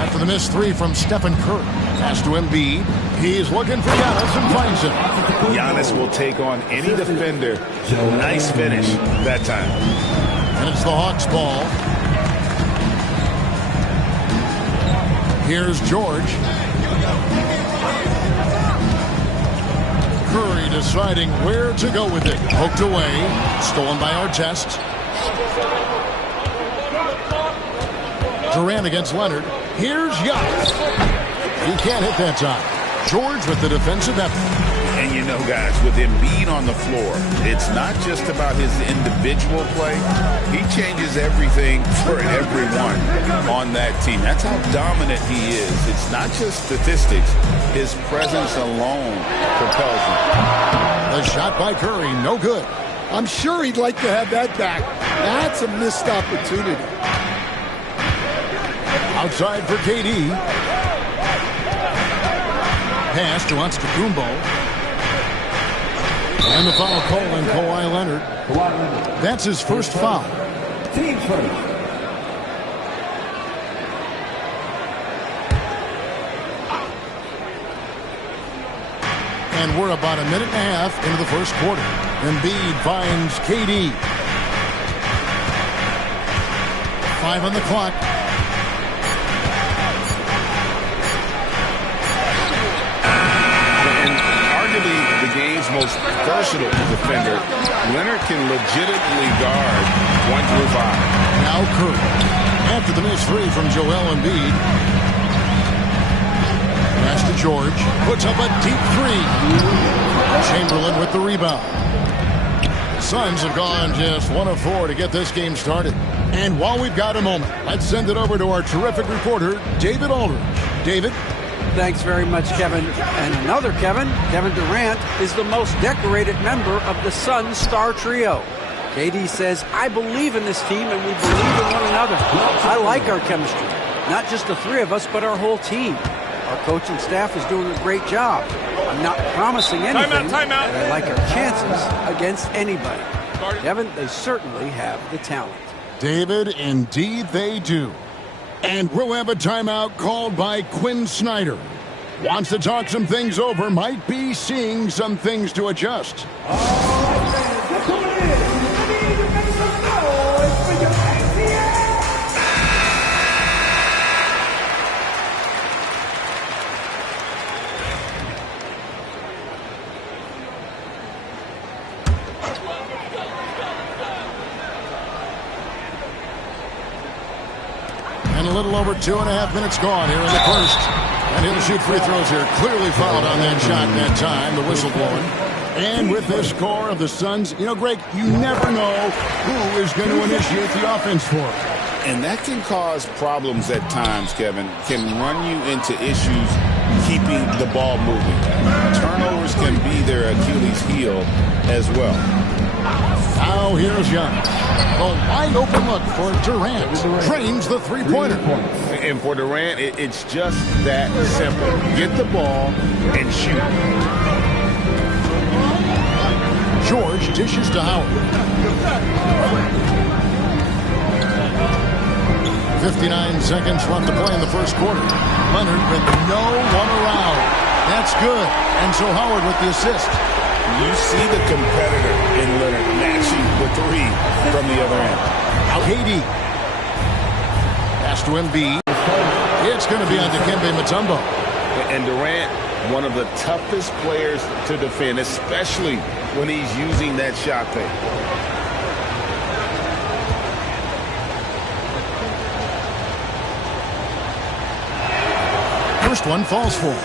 After the missed 3 from Stephen Curry. Pass to Embiid. He's looking for Giannis and finds him. Giannis will take on any defender. Nice finish that time. And it's the Hawks ball. Here's George. Curry deciding where to go with it. Poked away. Stolen by Artest. Durant against Leonard. Here's Giannis. He can't hit that time. George with the defensive effort. And you know, guys, with Embiid on the floor, it's not just about his individual play. He changes everything for everyone on that team. That's how dominant he is. It's not just statistics. His presence alone propels him. The shot by Curry, no good. I'm sure he'd like to have that back. That's a missed opportunity. Outside for KD. Pass to Antetokounmpo. And the foul call on Kawhi Leonard. That's his first foul. Team first. And we're about a minute and a half into the first quarter. Embiid finds KD. 5 on the clock. Most versatile defender, Leonard can legitimately guard 1 through 5. Now Curry. After the missed 3 from Joel Embiid. Pass to George. Puts up a deep 3. Chamberlain with the rebound. The Suns have gone just 1 of 4 to get this game started. And while we've got a moment, let's send it over to our terrific reporter, David Aldridge. David? Thanks very much, Kevin. And another Kevin Durant, is the most decorated member of the Suns star trio. KD says, I believe in this team and we believe in one another. I like our chemistry. Not just the 3 of us, but our whole team. Our coaching staff is doing a great job. I'm not promising anything, but I like our chances against anybody. Kevin, they certainly have the talent. David, indeed they do. And we'll have a timeout called by Quinn Snyder. Wants to talk some things over, might be seeing some things to adjust. And a little over 2.5 minutes gone here in the first. And he'll shoot free throws here. Clearly fouled on that shot that time. The whistle blowing. And with this score of the Suns, you know, Greg, you never know who is going to initiate the offense for them. And that can cause problems at times, Kevin. Can run you into issues keeping the ball moving. Turnovers can be their Achilles heel as well. Now here's Young. A wide open look for Durant. Drains the three-pointer. And for Durant, it's just that simple. Get the ball and shoot. George dishes to Howard. 59 seconds left to play in the first quarter. Leonard with no one around. That's good. And so Howard with the assist. You see the competitor in Leonard matching the 3 from the other end. KD. Pass to Embiid. It's going to be on Dikembe Mutombo. And Durant, one of the toughest players to defend, especially when he's using that shot fake. First one falls for.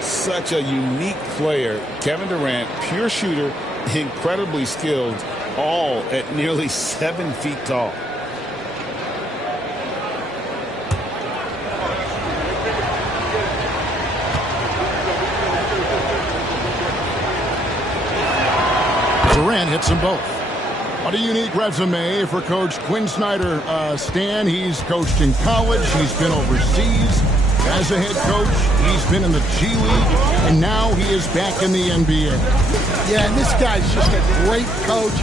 Such a unique player. Kevin Durant, pure shooter, incredibly skilled, all at nearly 7 feet tall. Durant hits them both. What a unique resume for Coach Quinn Snyder. Stan, he's coached in college. He's been overseas as a head coach. He's been in the G League, and now he is back in the NBA. Yeah, and this guy's just a great coach.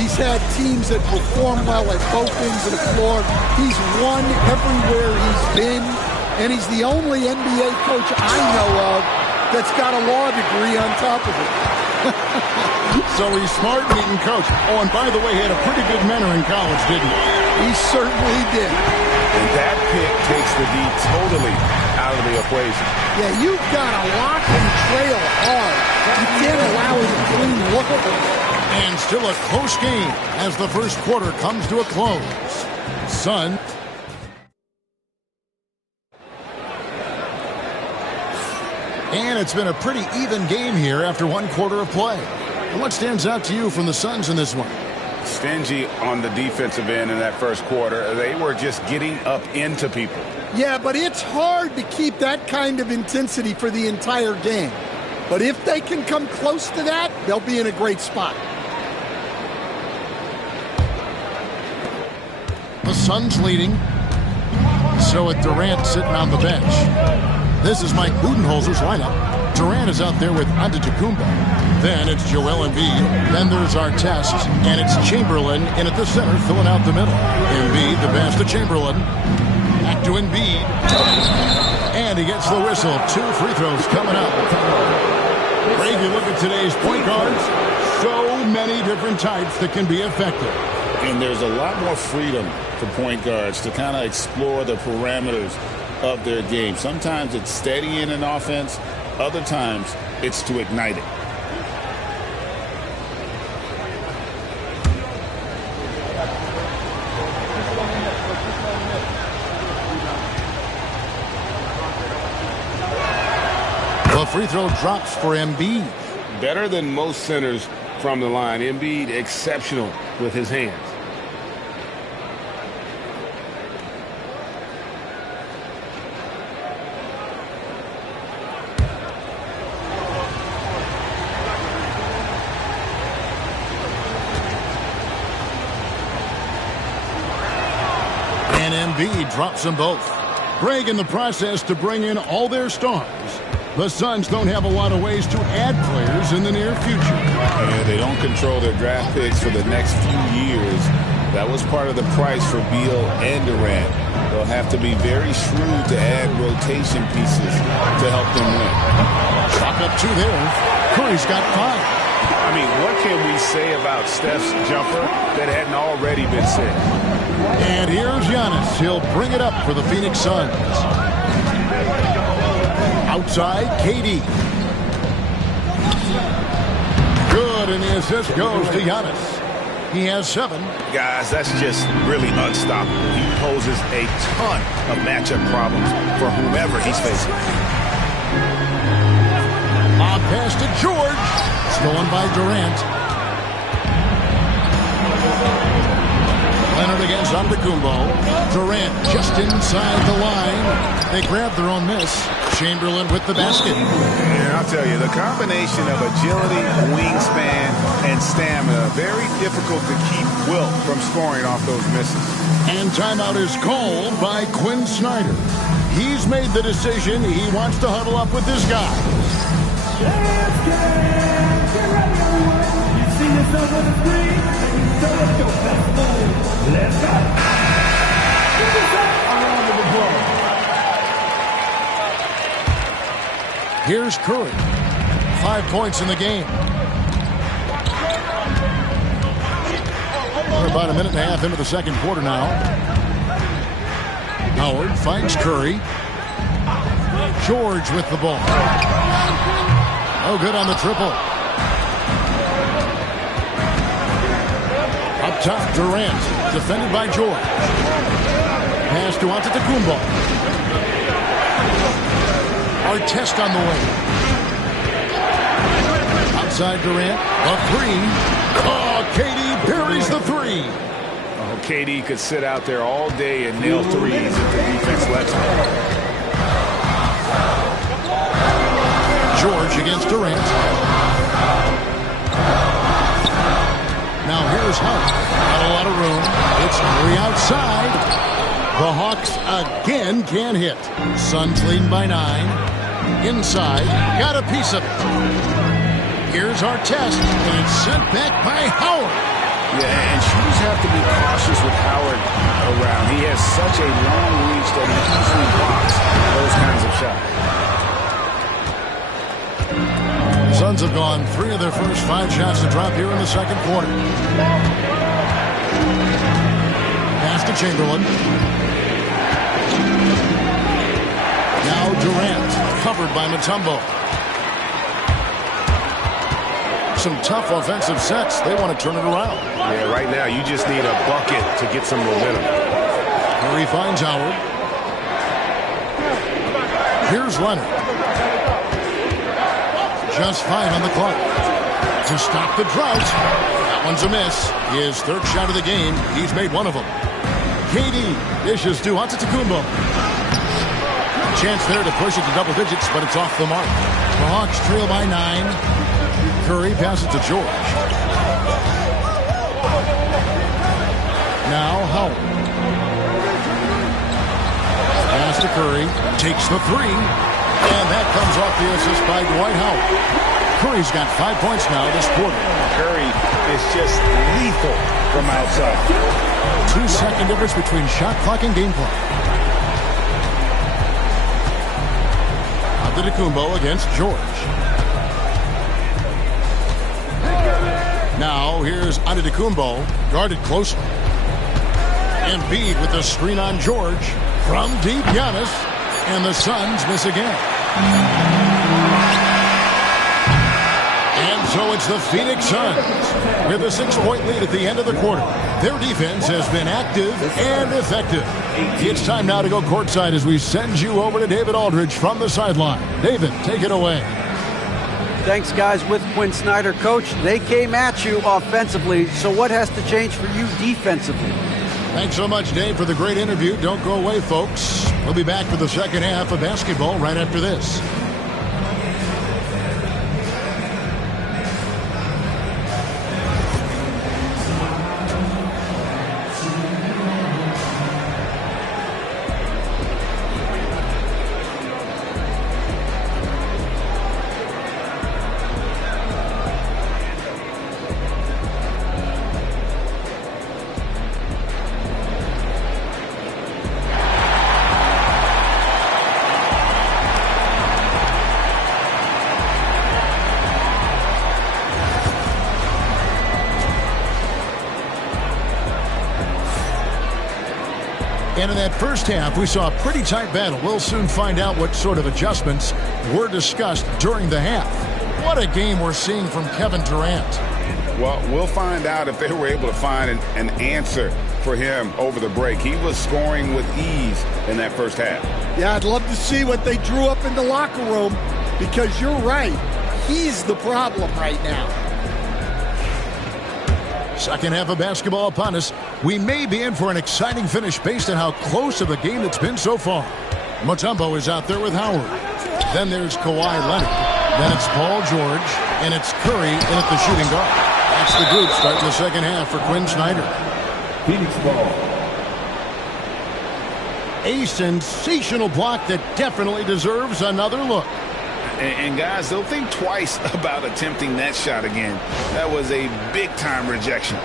He's had teams that perform well at both ends of the floor. He's won everywhere he's been, and he's the only NBA coach I know of that's got a law degree on top of it. So he's smart and he can coach. Oh, and by the way, he had a pretty good mentor in college, didn't he? He certainly did. And that pick takes the D totally out of the equation. Yeah, you've got to lock and trail hard. You can't allow it to clean look. And still a close game as the first quarter comes to a close. Sun. And it's been a pretty even game here after one quarter of play. And what stands out to you from the Suns in this one? Stingy on the defensive end in that first quarter. They were just getting up into people. Yeah, but it's hard to keep that kind of intensity for the entire game. But if they can come close to that, they'll be in a great spot. The Suns leading. So with Durant sitting on the bench. This is Mike Budenholzer's lineup. Durant is out there with Antetokounmpo. Then it's Joel Embiid. Then there's Artest. And it's Chamberlain in at the center, filling out the middle. Embiid, the pass to Chamberlain. Back to Embiid. And he gets the whistle. 2 free throws coming up. Greg, you look at today's point guards. So many different types that can be effective. And there's a lot more freedom for point guards to kind of explore the parameters of their game. Sometimes it's steadying an offense. Other times it's to ignite it. The free throw drops for Embiid. Better than most centers from the line. Embiid exceptional with his hands. And Embiid drops them both. Greg in the process to bring in all their stars. The Suns don't have a lot of ways to add players in the near future. Yeah, they don't control their draft picks for the next few years. That was part of the price for Beal and Durant. They'll have to be very shrewd to add rotation pieces to help them win. Chalk up 2 there. Curry's got 5. I mean, what can we say about Steph's jumper that hadn't already been said? And here's Giannis. He'll bring it up for the Phoenix Suns. Outside, KD. Good, and the assist goes to Giannis. He has 7. Guys, that's just really unstoppable. He poses a ton of matchup problems for whomever he's facing. Lob pass to George. Stolen by Durant. Leonard against Antetokounmpo. Durant just inside the line. They grab their own miss. Chamberlain with the basket. And I'll tell you, the combination of agility, wingspan, and stamina, very difficult to keep Wilt from scoring off those misses. And timeout is called by Quinn Snyder. He's made the decision. He wants to huddle up with his guys. Let's get ready, everyone. You see yourself on the screen, and you know it's your best move. Let's go. Give yourself a round of applause. Here's Curry. 5 points in the game. We're about a minute and a half into the second quarter now. Howard finds Curry. George with the ball. No good on the triple. Up top, Durant. Defended by George. Pass to Antetokounmpo. Artest on the way. Outside Durant. A 3. Oh, KD buries the 3. Oh, KD could sit out there all day and nail threes if the defense lets him. George against Durant. Hunt. Not a lot of room. It's Curry outside. The Hawks again can't hit. Suns leading by 9. Inside. Got a piece of it. Here's our test, and it's sent back by Howard. Yeah, and shooters have to be cautious with Howard around. He has such a long reach that he easily blocks those kinds of shots. The Suns have gone 3 of their first 5 shots to drop here in the second quarter. Pass to Chamberlain. Now Durant, covered by Mutombo. Some tough offensive sets. They want to turn it around. Yeah, right now you just need a bucket to get some momentum. Curry finds Howard. Here's Leonard. Just 5 on the clock. To stop the drought. That one's a miss. His third shot of the game. He's made one of them. KD dishes to Antetokounmpo. Chance there to push it to double digits, but it's off the mark. The Hawks trail by 9. Curry passes to George. Now Howard. Pass to Curry. Takes the 3. And that comes off the assist by Dwight Howard. Curry's got 5 points now this quarter. Curry is just lethal from outside. 2-second difference between shot clock and game clock. Antetokounmpo against George. Now here's Antetokounmpo, guarded closely. Embiid with the screen on George. From deep, Giannis. And the Suns miss again. And so it's the Phoenix Suns with a 6-point lead at the end of the quarter. Their defense has been active and effective. It's time now to go courtside as we send you over to David Aldridge from the sideline. David, take it away. Thanks, guys. With Quinn Snyder, Coach, they came at you offensively. So what has to change for you defensively? Thanks so much, Dave, for the great interview. Don't go away, folks. We'll be back for the second half of basketball right after this. And in that first half, we saw a pretty tight battle. We'll soon find out what sort of adjustments were discussed during the half. What a game we're seeing from Kevin Durant. Well, we'll find out if they were able to find an answer for him over the break. He was scoring with ease in that first half. Yeah, I'd love to see what they drew up in the locker room, because you're right. He's the problem right now. Second half of basketball upon us. We may be in for an exciting finish based on how close of a game it's been so far. Mutombo is out there with Howard. Then there's Kawhi Leonard. Then it's Paul George. And it's Curry in at the shooting guard. That's the group starting the second half for Quinn Snyder. Phoenix ball. A sensational block that definitely deserves another look. And guys, they'll think twice about attempting that shot again. That was a big-time rejection.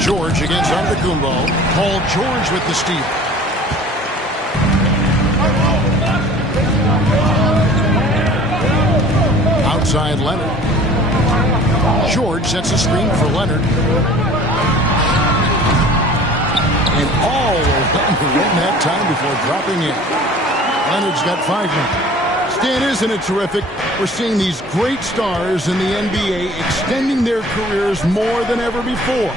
George against Antetokounmpo. Paul George with the steal. Outside Leonard. George sets a screen for Leonard. And all around the rim that time before dropping in. Leonard's got 5 now. Stan, isn't it terrific? We're seeing these great stars in the NBA extending their careers more than ever before.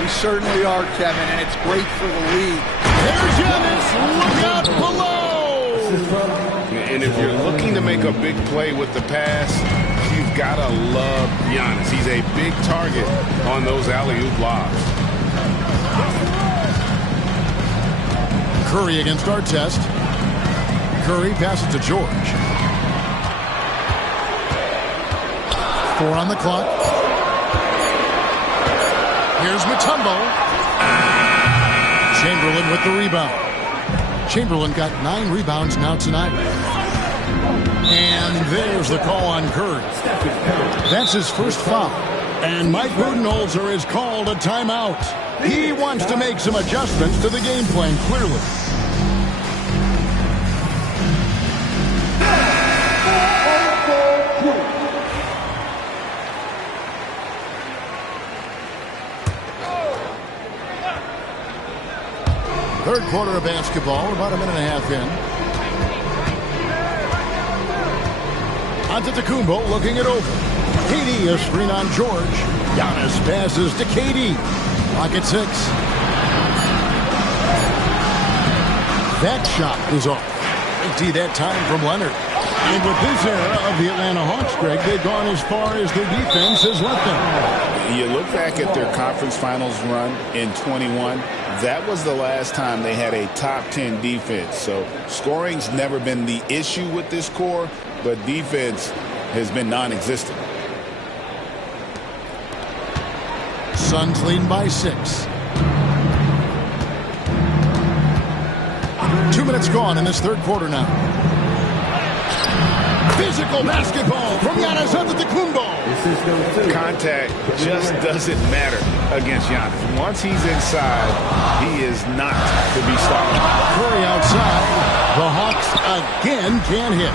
We certainly are, Kevin, and it's great for the league. There's Giannis. Look out below. And if you're looking to make a big play with the pass, you've got to love Giannis. He's a big target on those alley-oop lobs. Curry against Artest. Curry passes to George. 4 on the clock. Here's Mutombo. Chamberlain with the rebound. Chamberlain got 9 rebounds now tonight. And there's the call on Curry. That's his first foul. And Mike Budenholzer has called a timeout. He wants to make some adjustments to the game plan, clearly. Third quarter of basketball. We're about a minute and a half in. Antetokounmpo looking it over. KD, a screen on George. Giannis passes to KD. Clock at 6. That shot is off. Empty that time from Leonard. And with this era of the Atlanta Hawks, Greg, they've gone as far as their defense has let them. You look back at their conference finals run in 21. That was the last time they had a top 10 defense. So scoring's never been the issue with this core, but defense has been non-existent. Suns leading by 6. 2 minutes gone in this third quarter now. Physical basketball from Giannis Antetokounmpo. Contact just doesn't matter against Giannis. Once he's inside, he is not to be stopped. Curry outside. The Hawks again can't hit.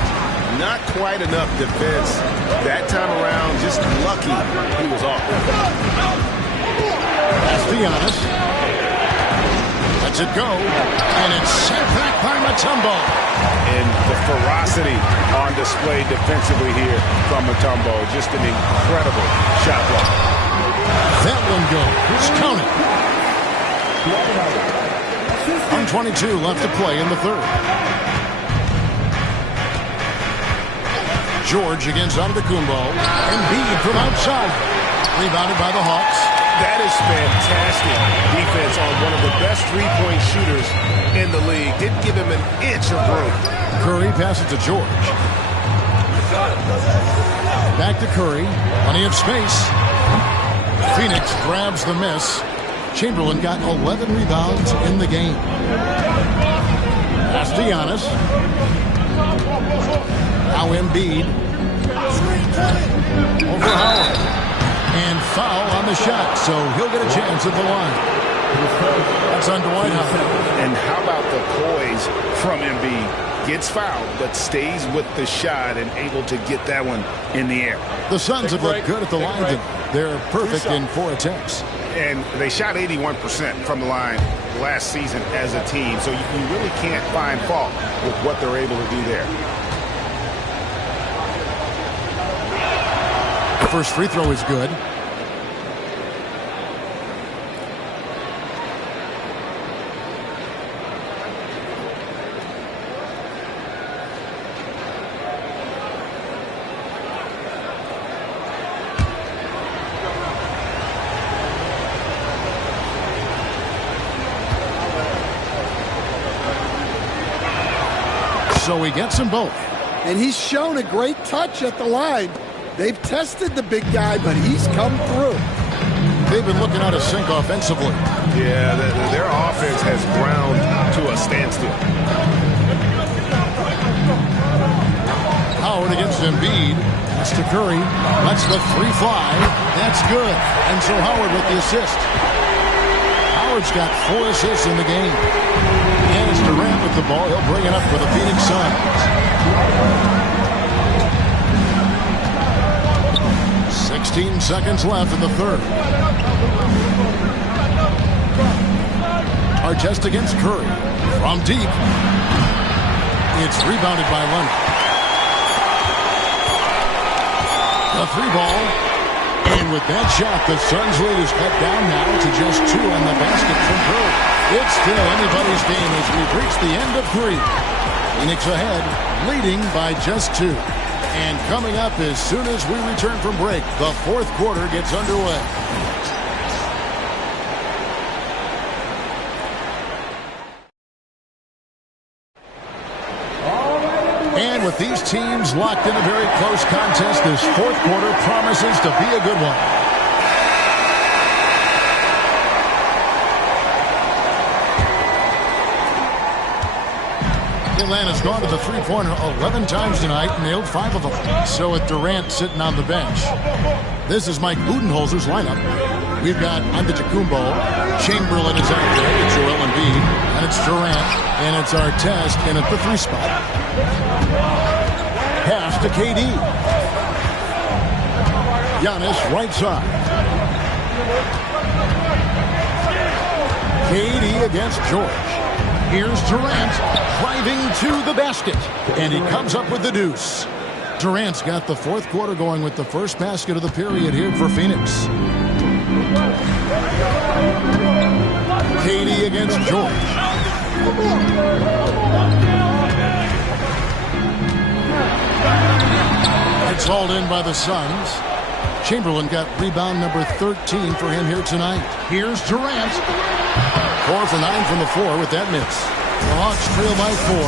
Not quite enough defense that time around. Just lucky he was off. That's Giannis. Lets it go. And it's sent back by Mutombo. And the ferocity on display defensively here from Mutombo. Just an incredible shot block. That one goes. Counted. 1:22 left to play in the third. George against Antetokounmpo. Embiid from outside. Rebounded by the Hawks. That is fantastic defense on one of the best three-point shooters in the league. Didn't give him an inch of room. Curry passes to George. Back to Curry. Plenty of space. Phoenix grabs the miss. Chamberlain got 11 rebounds in the game. That's Giannis. Now Embiid. Over Howard. And foul on the shot, so he'll get a chance at the line. That's on Dwight Howard. And how about the poise from Embiid? Gets fouled, but stays with the shot and able to get that one in the air. The Suns have looked good at the line tonight. They're perfect in 4 attempts. And they shot 81% from the line last season as a team, so you really can't find fault with what they're able to do there. First free throw is good. So he gets them both. And he's shown a great touch at the line. They've tested the big guy, but he's come through. They've been looking out of sync offensively. Yeah, their offense has ground to a standstill. Howard against Embiid. That's to Curry. Lets the 3 fly. That's good. And so Howard with the assist. Howard's got 4 assists in the game. And it's Durant with the ball. He'll bring it up for the Phoenix Suns. 16 seconds left in the third. Artest against Curry. From deep. It's rebounded by Leonard. The 3 ball. And with that shot, the Suns lead is cut down now to just 2 on the basket from Curry. It's still anybody's game as we've reached the end of 3. Phoenix ahead, leading by just 2. And coming up as soon as we return from break, the fourth quarter gets underway. with these teams locked in a very close contest, this fourth quarter promises to be a good one. Atlanta's gone to the three-pointer 11 times tonight and nailed 5 of them. So with Durant sitting on the bench, this is Mike Budenholzer's lineup. We've got Antetokounmpo, Chamberlain is out there, it's Joel Embiid, and it's Durant, and it's Artest in at the 3 spot. Pass to KD. Giannis right side. KD against George. Here's Durant driving to the basket, and he comes up with the deuce. Durant's got the fourth quarter going with the first basket of the period here for Phoenix. KD against George. It's hauled in by the Suns. Chamberlain got rebound number 13 for him here tonight. Here's Durant. 4 for 9 from the floor with that miss. The Hawks trail by 4.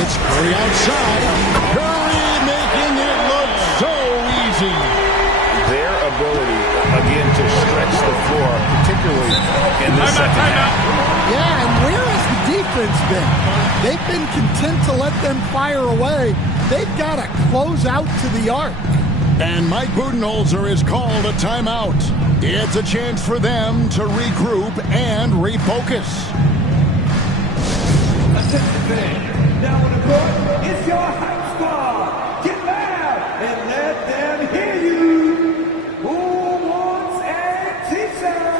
It's Curry outside. Curry making it look so easy. Their ability, again, to stretch the floor, particularly in the second half. Yeah, and where has the defense been? They've been content to let them fire away. They've got to close out to the arc. And Mike Budenholzer is called a timeout. It's a chance for them to regroup and refocus. Now on the court, it's your hype squad. Get loud and let them hear you. Who wants a t-shirt?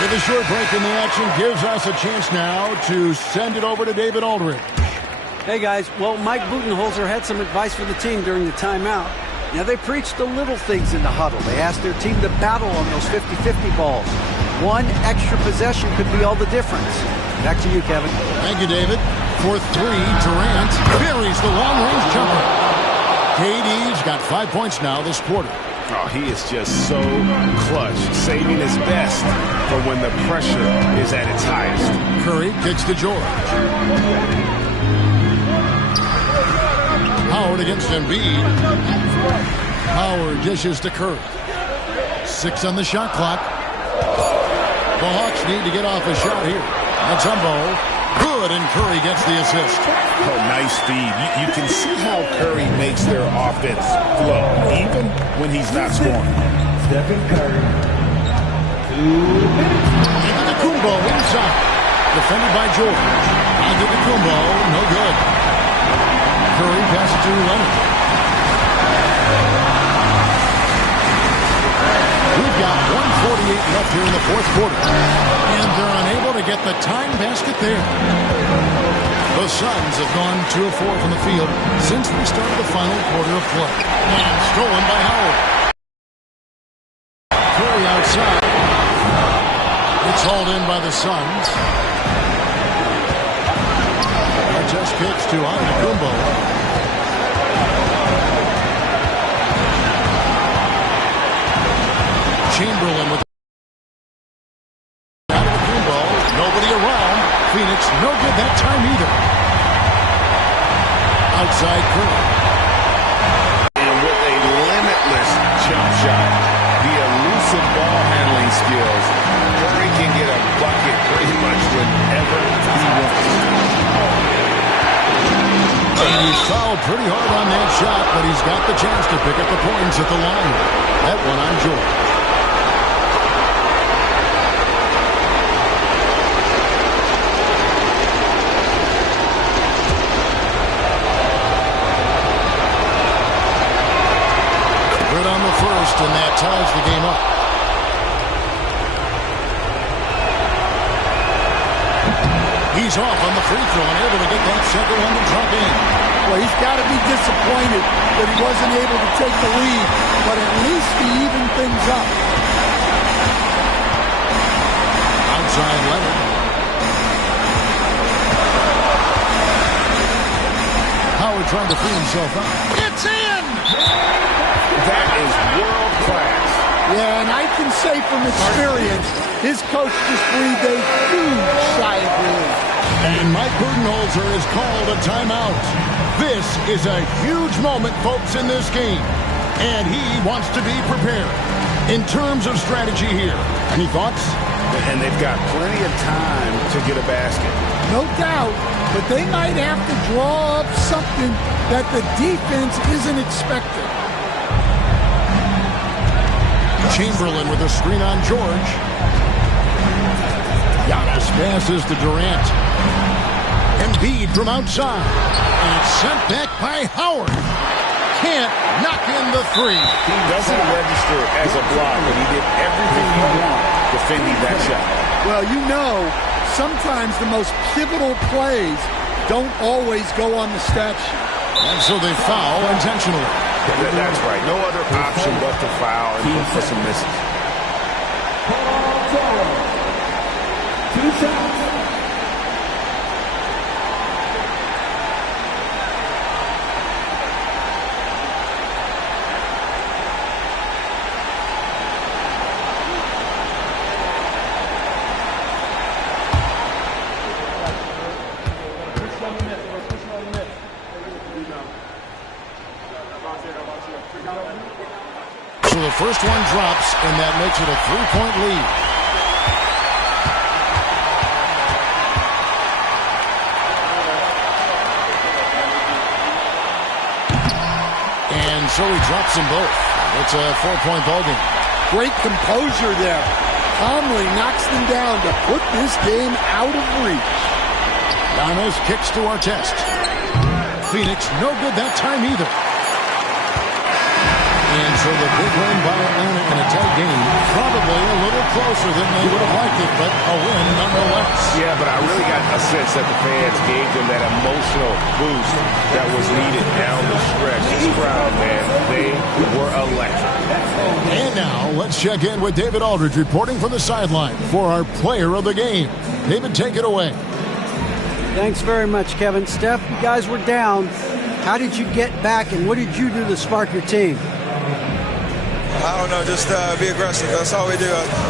With a short break in the action gives us a chance now to send it over to David Aldridge. Hey guys, well, Mike Budenholzer had some advice for the team during the timeout. Now, they preached the little things in the huddle. They asked their team to battle on those 50-50 balls. One extra possession could be all the difference. Back to you, Kevin. Thank you, David. For 3, Durant buries the long-range jumper. KD's got 5 points now this quarter. Oh, he is just so clutch, saving his best for when the pressure is at its highest. Curry kicks to George. Howard against Embiid. Howard dishes to Curry. 6 on the shot clock. The Hawks need to get off a shot here. That's Humbo. Good, and Curry gets the assist. Oh, nice feed. You can see how Curry makes their offense flow, even when he's not scoring. Stephen Curry. 2 minutes. Antetokounmpo inside. Defended by George. Antetokounmpo, no good. Curry passes to Leonard. We've got 1:48 left here in the fourth quarter. And they're unable to get the time basket there. The Suns have gone 2 of 4 from the field since we started the final quarter of play. And stolen by Howard. Curry outside. It's hauled in by the Suns. Artest kicks to Antetokounmpo. Chamberlain with Antetokounmpo. Nobody around. Phoenix no good that time either. Outside Curry. And with a limitless jump shot, the elusive ball handling skills, Curry can get a bucket pretty much whenever he wants. And he's fouled pretty hard on that shot, but he's got the chance to pick up the points at the line. That one on George. On the first, and that ties the game up. He's off on the free throw and able to get that second one to drop in. Well, he's got to be disappointed that he wasn't able to take the lead, but at least he evened things up. Outside Leonard. Howard trying to free himself up. It's in! That is world class. Yeah, and I can say from experience, his coach just breathed a huge sigh of relief. And Mike Budenholzer has called a timeout. This is a huge moment, folks, in this game. And he wants to be prepared. In terms of strategy here, any thoughts? And they've got plenty of time to get a basket. No doubt, but they might have to draw up something that the defense isn't expecting. Chamberlain with a screen on George. Giannis passes to Durant. Embiid from outside. And it's sent back by Howard. Can't knock in the three. He doesn't register as a block, but he did everything you want defending that shot. Well, you know, sometimes the most pivotal plays don't always go on the stat sheet. And so they foul intentionally. That's right. No other option but to foul and look for some misses. Two shots. So the first one drops, and that makes it a 3-point lead. And so he drops them both. It's a 4-point ball game. Great composure there. Calmly knocks them down to put this game out of reach. Giannis kicks to Artest. Phoenix no good that time either. And so the big win by Atlanta in a tight game, probably a little closer than they would have liked it, but a win nonetheless. Yeah, but I really got a sense that the fans gave them that emotional boost that was needed down the stretch. This crowd, man, they were electric. And now let's check in with David Aldridge reporting from the sideline for our player of the game. David, take it away. Thanks very much, Kevin. Steph, you guys were down. How did you get back, and what did you do to spark your team? I don't know, just be aggressive. That's all we do.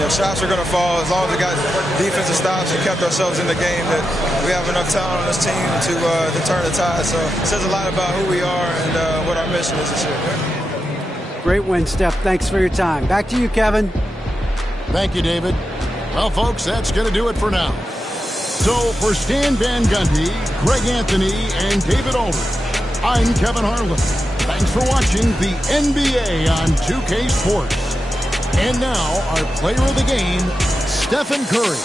Shots are going to fall. As long as we got defensive stops and kept ourselves in the game, that we have enough talent on this team to turn the tide. So it says a lot about who we are and what our mission is this year. Great win, Steph. Thanks for your time. Back to you, Kevin. Thank you, David. Well, folks, that's going to do it for now. So for Stan Van Gundy, Greg Anthony, and David Aldridge, I'm Kevin Harlan. Thanks for watching the NBA on 2K Sports. And now, our player of the game, Stephen Curry.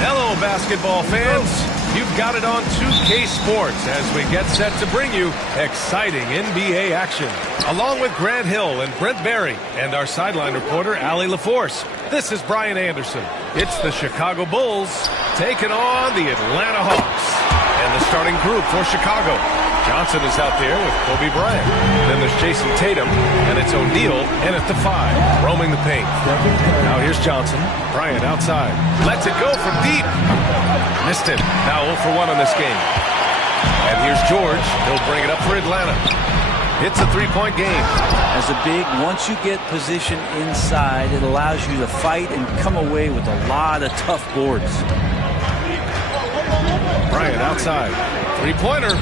Hello, basketball fans. You've got it on 2K Sports as we get set to bring you exciting NBA action. Along with Grant Hill and Brent Barry and our sideline reporter, Allie LaForce, this is Brian Anderson. It's the Chicago Bulls taking on the Atlanta Hawks. And the starting group for Chicago. Johnson is out there with Kobe Bryant. Then there's Jason Tatum, and it's O'Neal in at the 5, roaming the paint. Now here's Johnson. Bryant outside. Lets it go from deep. Missed it. Now 0 for 1 on this game. And here's George. He'll bring it up for Atlanta. It's a three-point game. As a big, once you get position inside, it allows you to fight and come away with a lot of tough boards. Bryant outside. Three-pointer.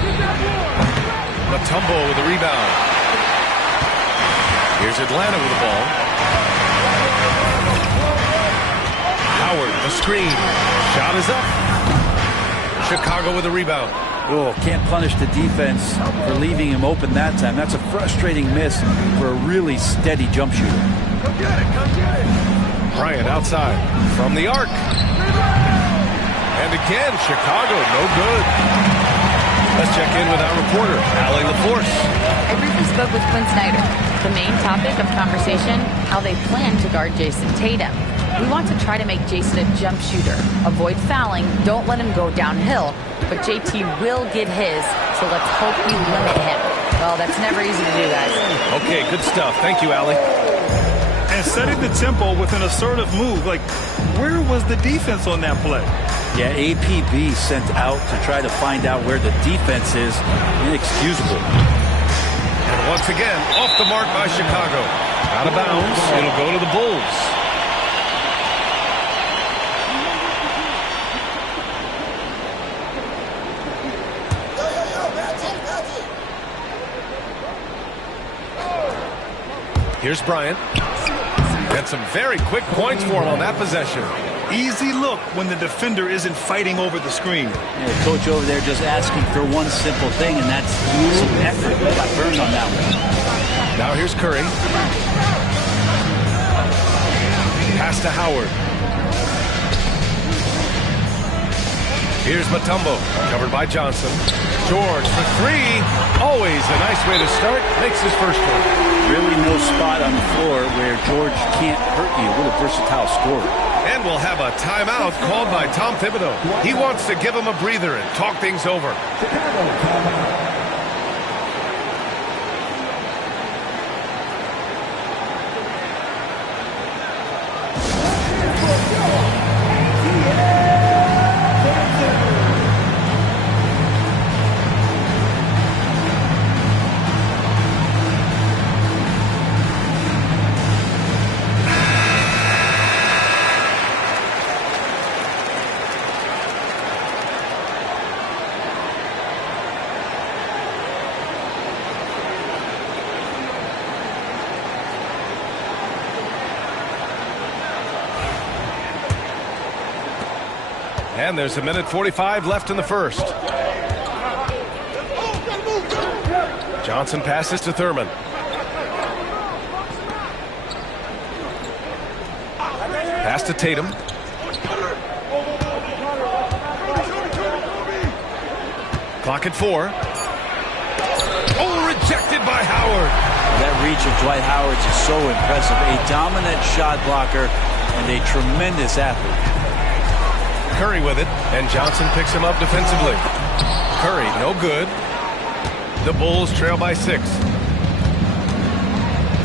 Mutombo with the rebound. Here's Atlanta with the ball. Howard, the screen. Shot is up. Chicago with the rebound. Oh, can't punish the defense for leaving him open that time. That's a frustrating miss for a really steady jump shooter. Come get it, come get it. Bryant outside from the arc. And again, Chicago, no good. Let's check in with our reporter, Allie LaForce. I briefly spoke with Quinn Snyder. The main topic of conversation, how they plan to guard Jason Tatum. We want to try to make Jason a jump shooter. Avoid fouling, don't let him go downhill. But JT will get his, so let's hope we limit him. Well, that's never easy to do, guys. Okay, good stuff. Thank you, Allie. And setting the tempo with an assertive move. Like, where was the defense on that play? Yeah, APB sent out to try to find out where the defense is. Inexcusable. And once again, off the mark by Chicago. Out of bounds. It'll go to the Bulls. Here's Bryant. Got some very quick points for him on that possession. Easy look when the defender isn't fighting over the screen. Yeah, the coach over there just asking for one simple thing, and that's some effort. He got burned on that one. Now here's Curry. Pass to Howard. Here's Mutombo, covered by Johnson. George for three. Always a nice way to start. Makes his first one. Really no spot on the floor where George can't hurt you. What a versatile scorer. And we'll have a timeout called by Tom Thibodeau. He wants to give him a breather and talk things over. And there's 1:45 left in the first. Johnson passes to Thurman. Pass to Tatum. Clock at 4. Oh, rejected by Howard. That reach of Dwight Howard is so impressive. A dominant shot blocker and a tremendous athlete. Curry with it, and Johnson picks him up defensively. Curry, no good. The Bulls trail by 6.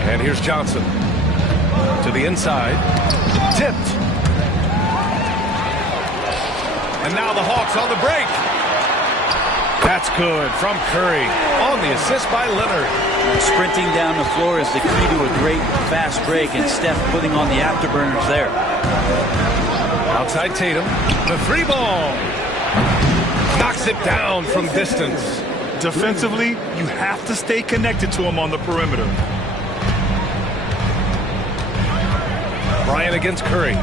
And here's Johnson. To the inside. Tipped. And now the Hawks on the break. That's good from Curry on the assist by Leonard. Sprinting down the floor is the key to a great fast break, and Steph putting on the afterburners there. Outside Tatum. The 3 ball. Knocks it down from distance. Defensively, you have to stay connected to him on the perimeter. Bryant against Curry.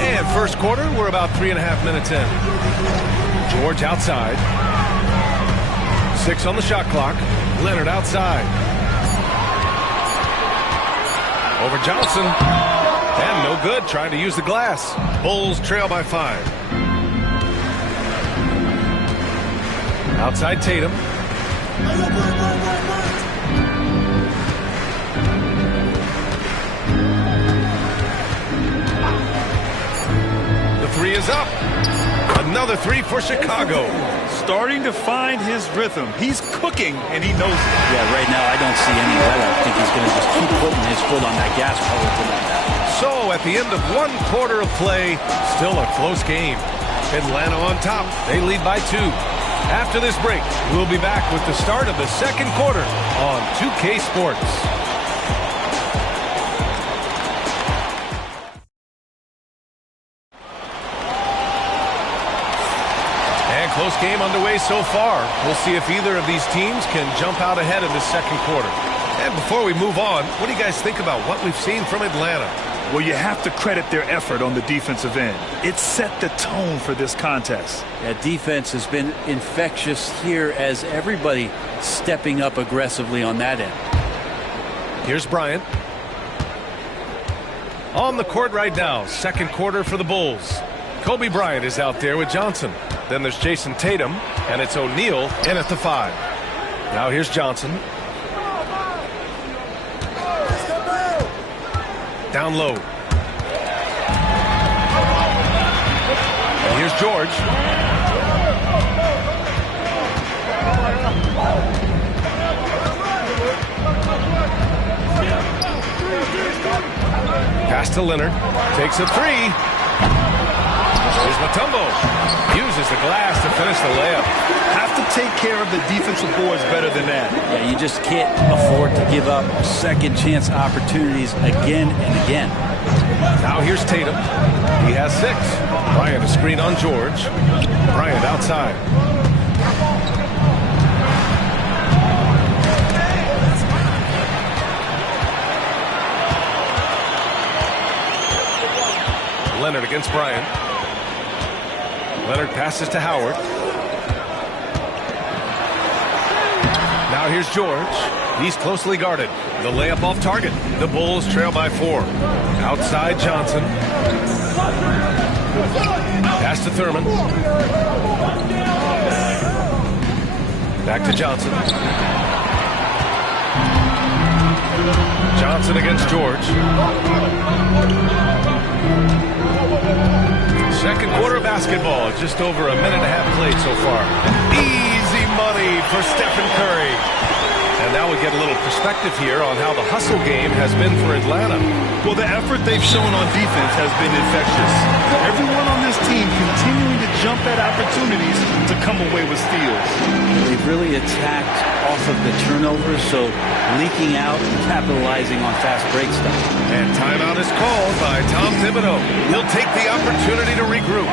And first quarter, we're about 3.5 minutes in. George outside. 6 on the shot clock. Leonard outside. Over Johnson. And no good, trying to use the glass. Bulls trail by 5. Outside Tatum. The 3 is up. Another 3 for Chicago. Starting to find his rhythm. He's cooking, and he knows it. Yeah, right now I don't see any let up. I think he's going to just keep putting his foot on that gas pedal tonight. So at the end of 1 quarter of play, still a close game. Atlanta on top. They lead by 2. After this break, we'll be back with the start of the second quarter on 2K Sports. And close game underway so far. We'll see if either of these teams can jump out ahead in the second quarter. And before we move on, what do you guys think about what we've seen from Atlanta? Well, you have to credit their effort on the defensive end. It set the tone for this contest. Yeah, defense has been infectious here as everybody stepping up aggressively on that end. Here's Bryant. On the court right now, second quarter for the Bulls. Kobe Bryant is out there with Johnson. Then there's Jason Tatum, and it's O'Neal in at the 5. Now here's Johnson. Down low. And here's George. Pass to Leonard. Takes a 3. Here's Mutombo. Uses the glass to finish the layup. Have to take care of the defensive boards better than that. Yeah, you just can't afford to give up second chance opportunities again and again. Now here's Tatum. He has 6. Bryant a screen on George. Bryant outside. Leonard against Bryant. Leonard passes to Howard. Now here's George. He's closely guarded. The layup off target. The Bulls trail by 4. Outside Johnson. Pass to Thurman. Back to Johnson. Johnson against George. Second quarter basketball. Just over a minute and a half played so far. Easy money for Stephen Curry. And now we get a little perspective here on how the hustle game has been for Atlanta. Well, the effort they've shown on defense has been infectious. Everyone on this team continuing to jump at opportunities to come away with steals. They've really attacked off of the turnovers, so leaking out and capitalizing on fast break stuff. And timeout is called by Tom Thibodeau. He'll take the opportunity to regroup.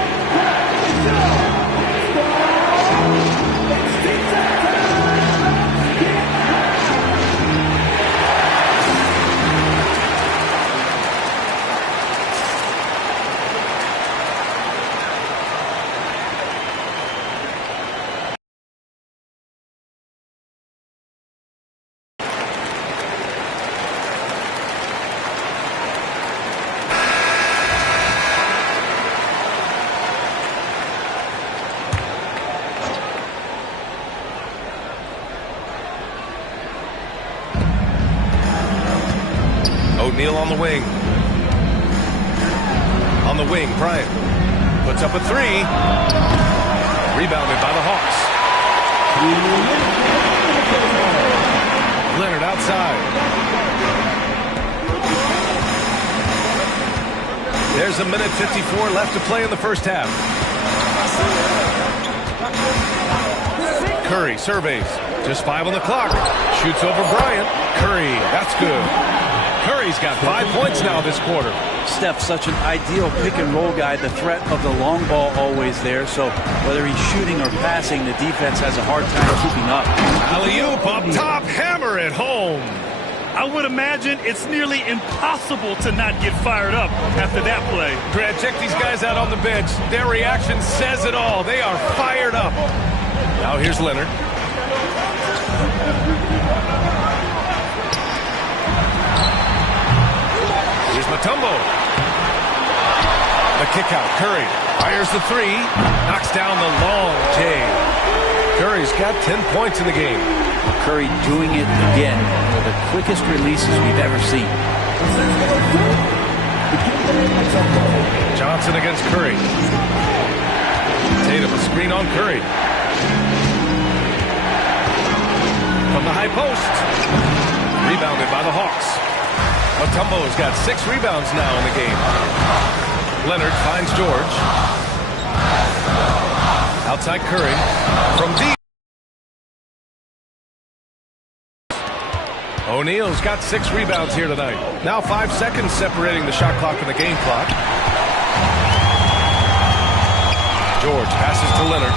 O'Neal on the wing. On the wing, Bryant puts up a three. Rebounded by the Hawks. Leonard outside. There's a minute 54 left to play in the first half. Curry surveys. Just 5 on the clock. Shoots over Bryant. Curry, that's good. Curry's got 5 points now this quarter. Steph, such an ideal pick-and-roll guy. The threat of the long ball always there. So whether he's shooting or passing, the defense has a hard time keeping up. Alley-oop up top. Hammer it home. I would imagine it's nearly impossible to not get fired up after that play. Grant, check these guys out on the bench. Their reaction says it all. They are fired up. Now here's Leonard. Here's Mutombo. The kick out. Curry fires the three. Knocks down the long J. Curry's got 10 points in the game. Curry doing it again. One of the quickest releases we've ever seen. Johnson against Curry. Tatum a screen on Curry. From the high post. Rebounded by the Hawks. Mutombo's got 6 rebounds now in the game. Leonard finds George. Outside Curry. From deep. O'Neal's got 6 rebounds here tonight. Now 5 seconds separating the shot clock and the game clock. George passes to Leonard.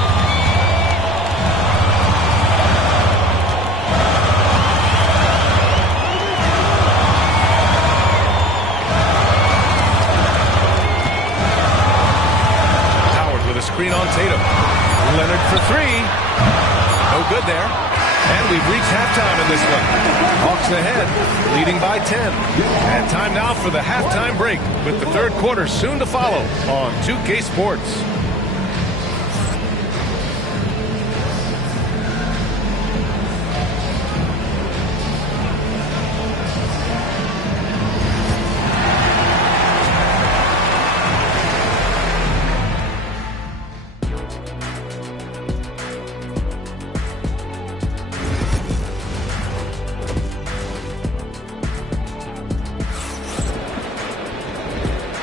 Howard with a screen on Tatum. Leonard for 3. No good there. And we've reached halftime in this one. Hawks ahead, leading by 10. And time now for the halftime break, with the third quarter soon to follow on 2K Sports.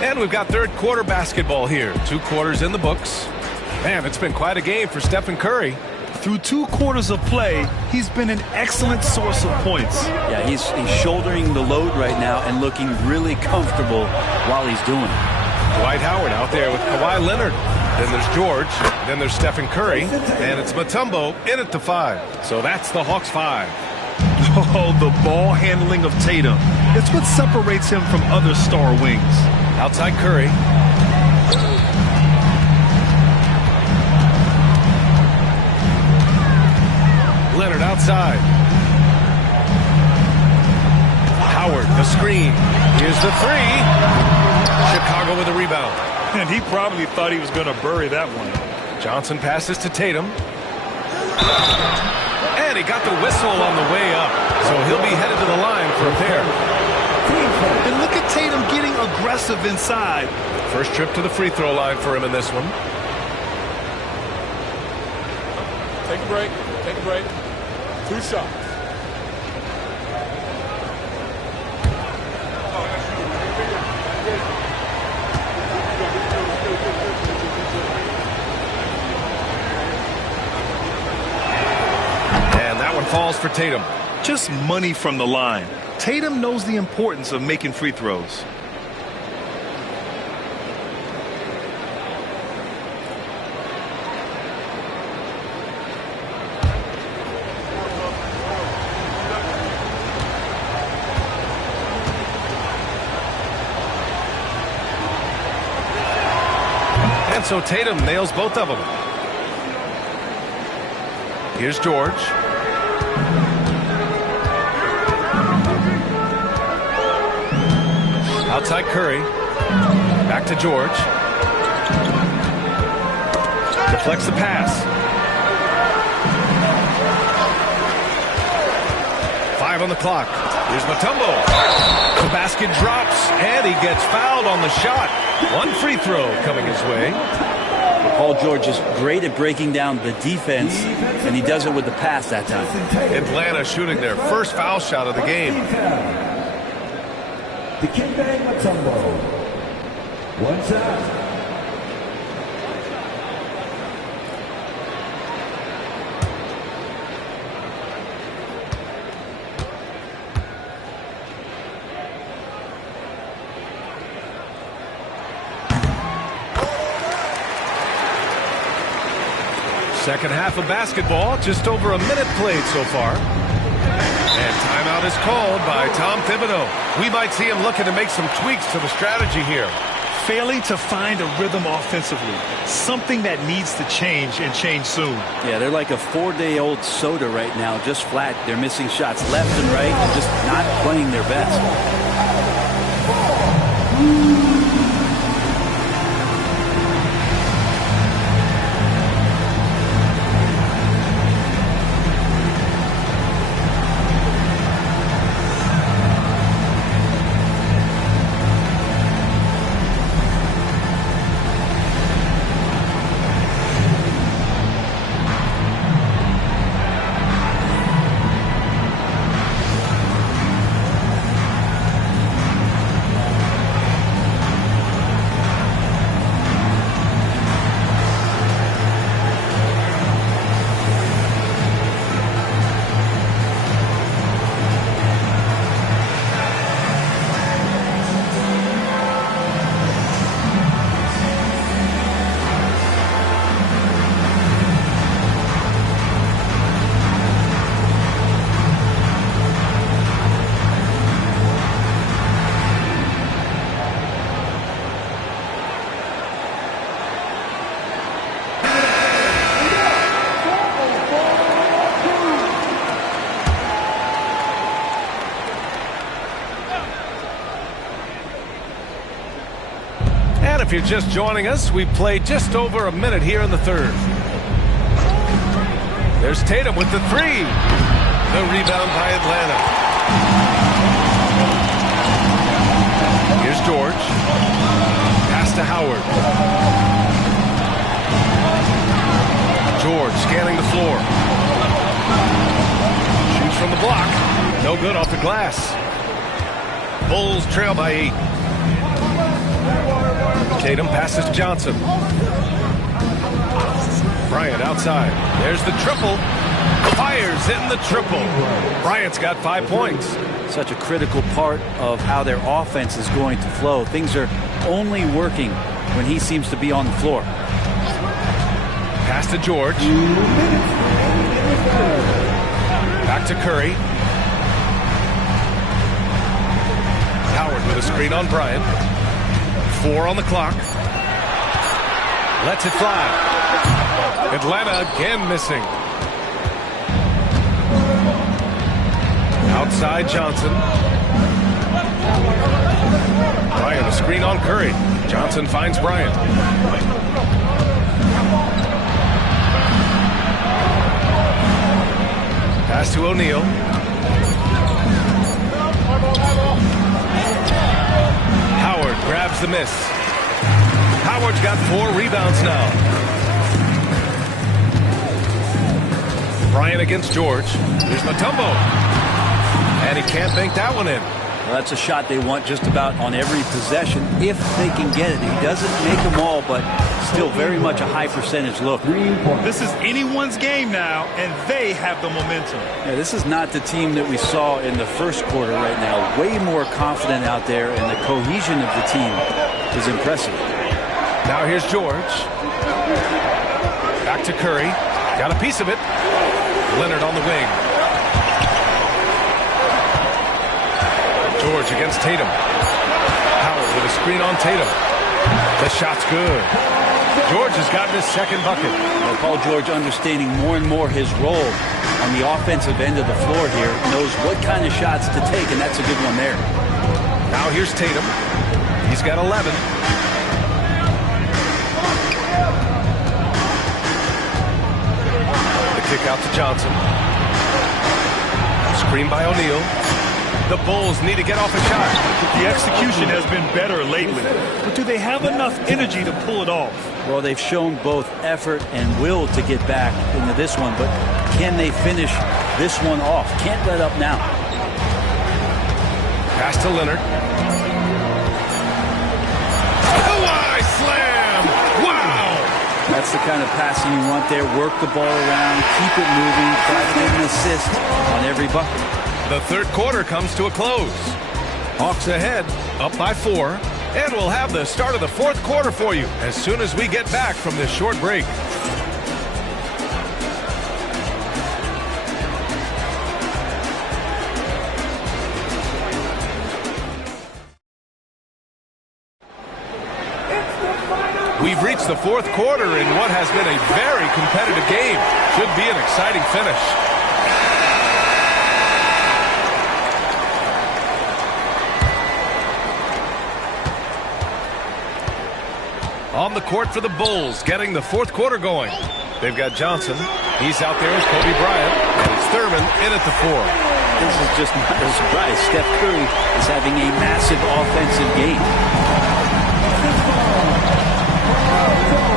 And we've got third quarter basketball here. 2 quarters in the books. Man, it's been quite a game for Stephen Curry. Through 2 quarters of play, he's been an excellent source of points. Yeah, he's shouldering the load right now and looking really comfortable while he's doing it. Dwight Howard out there with Kawhi Leonard. Then there's George. Then there's Stephen Curry. And it's Mutombo in at the 5. So that's the Hawks 5. Oh, the ball handling of Tatum. It's what separates him from other star wings. Outside Curry. Leonard outside. Howard, the screen. Here's the 3. Chicago with a rebound. And he probably thought he was going to bury that one. Johnson passes to Tatum. And he got the whistle on the way up. So he'll be headed to the line for a pair. And look at Tatum getting aggressive inside. First trip to the free throw line for him in this one. Take a break. Take a break. 2 shots. And that one falls for Tatum. Just money from the line. Tatum knows the importance of making free throws. And so Tatum nails both of them. Here's George. Outside Curry. Back to George. Deflects the pass. 5 on the clock. Here's Mutombo. The basket drops, and he gets fouled on the shot. One free throw coming his way. Paul George is great at breaking down the defense, and he does it with the pass that time. Atlanta shooting their first foul shot of the game. Dikembe Mutombo. One shot. Second half of basketball, just over a minute played so far. And timeout is called by Tom Thibodeau. We might see him looking to make some tweaks to the strategy here. Failing to find a rhythm offensively. Something that needs to change and change soon. Yeah, they're like a 4-day-old soda right now, just flat. They're missing shots left and right and just not playing their best. If you're just joining us, we played just over a minute here in the third. There's Tatum with the three. The rebound by Atlanta. Here's George. Pass to Howard. George scanning the floor. Shoots from the block. No good off the glass. Bulls trail by 8. Tatum passes to Johnson. Bryant outside. There's the triple. Fires in the triple. Bryant's got 5 points. Such a critical part of how their offense is going to flow. Things are only working when he seems to be on the floor. Pass to George. Back to Curry. Howard with a screen on Bryant. 4 on the clock. Lets it fly. Atlanta again missing. Outside Johnson. Bryant a screen on Curry. Johnson finds Bryant. Pass to O'Neal. Howard grabs the miss. Howard's got 4 rebounds now. Bryant against George. Here's Mutombo. And he can't bank that one in. Well, that's a shot they want just about on every possession if they can get it. He doesn't make them all, but still very much a high percentage look. This is anyone's game now, and they have the momentum. Yeah, this is not the team that we saw in the first quarter right now. Way more confident out there, and the cohesion of the team is impressive. Now here's George. Back to Curry. Got a piece of it. Leonard on the wing. George against Tatum. Howard with a screen on Tatum. The shot's good. George has gotten his second bucket. Well, Paul George, understanding more and more his role on the offensive end of the floor here, knows what kind of shots to take, and that's a good one there. Now here's Tatum. He's got 11. The kick out to Johnson. Screen by O'Neal. The Bulls need to get off a shot. The execution has been better lately, but do they have enough energy to pull it off? Well, they've shown both effort and will to get back into this one, but can they finish this one off? Can't let up now. Pass to Leonard. Kawhi slam! Wow! That's the kind of passing you want there. Work the ball around, keep it moving, try to get an assist on every bucket. The third quarter comes to a close. Hawks ahead, up by 4. And we'll have the start of the fourth quarter for you as soon as we get back from this short break. We've reached the fourth quarter in what has been a very competitive game. Should be an exciting finish. On the court for the Bulls, getting the fourth quarter going. They've got Johnson. He's out there with Kobe Bryant. And it's Thurman in at the 4. This is just not a surprise. Steph Curry is having a massive offensive game.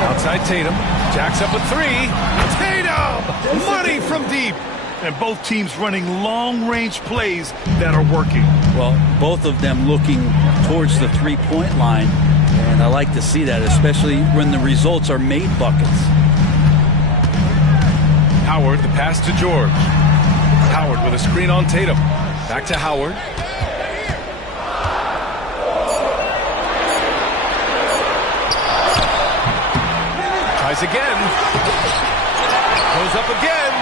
Outside Tatum. Jacks up with 3. Tatum! Money from deep. And both teams running long-range plays that are working. Well, both of them looking towards the three-point line. And I like to see that, especially when the results are made buckets. Howard, the pass to George. Howard with a screen on Tatum. Back to Howard. Tries again. Goes up again.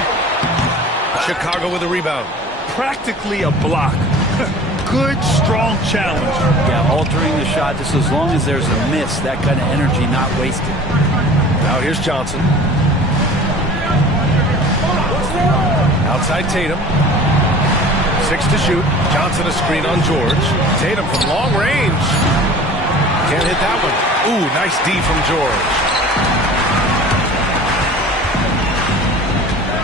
Chicago with a rebound. Practically a block. Good, strong challenge. Yeah, altering the shot just as long as there's a miss, that kind of energy not wasted. Now here's Johnson. Outside Tatum. 6 to shoot. Johnson a screen on George. Tatum from long range. Can't hit that one. Ooh, nice D from George.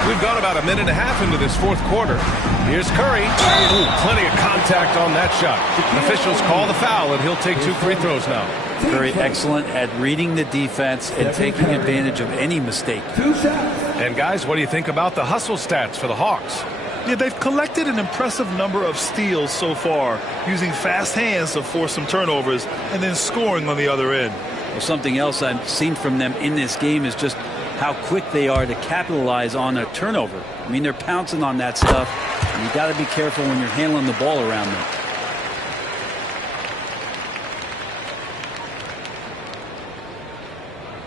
We've gone about a minute and a half into this fourth quarter. Here's Curry. Ooh, plenty of contact on that shot. Officials call the foul, and he'll take 2 free throws now. Curry excellent at reading the defense and taking advantage of any mistake. And guys, what do you think about the hustle stats for the Hawks? Yeah, they've collected an impressive number of steals so far, using fast hands to force some turnovers and then scoring on the other end. Well, something else I've seen from them in this game is just how quick they are to capitalize on a turnover. I mean, they're pouncing on that stuff, and you got to be careful when you're handling the ball around them.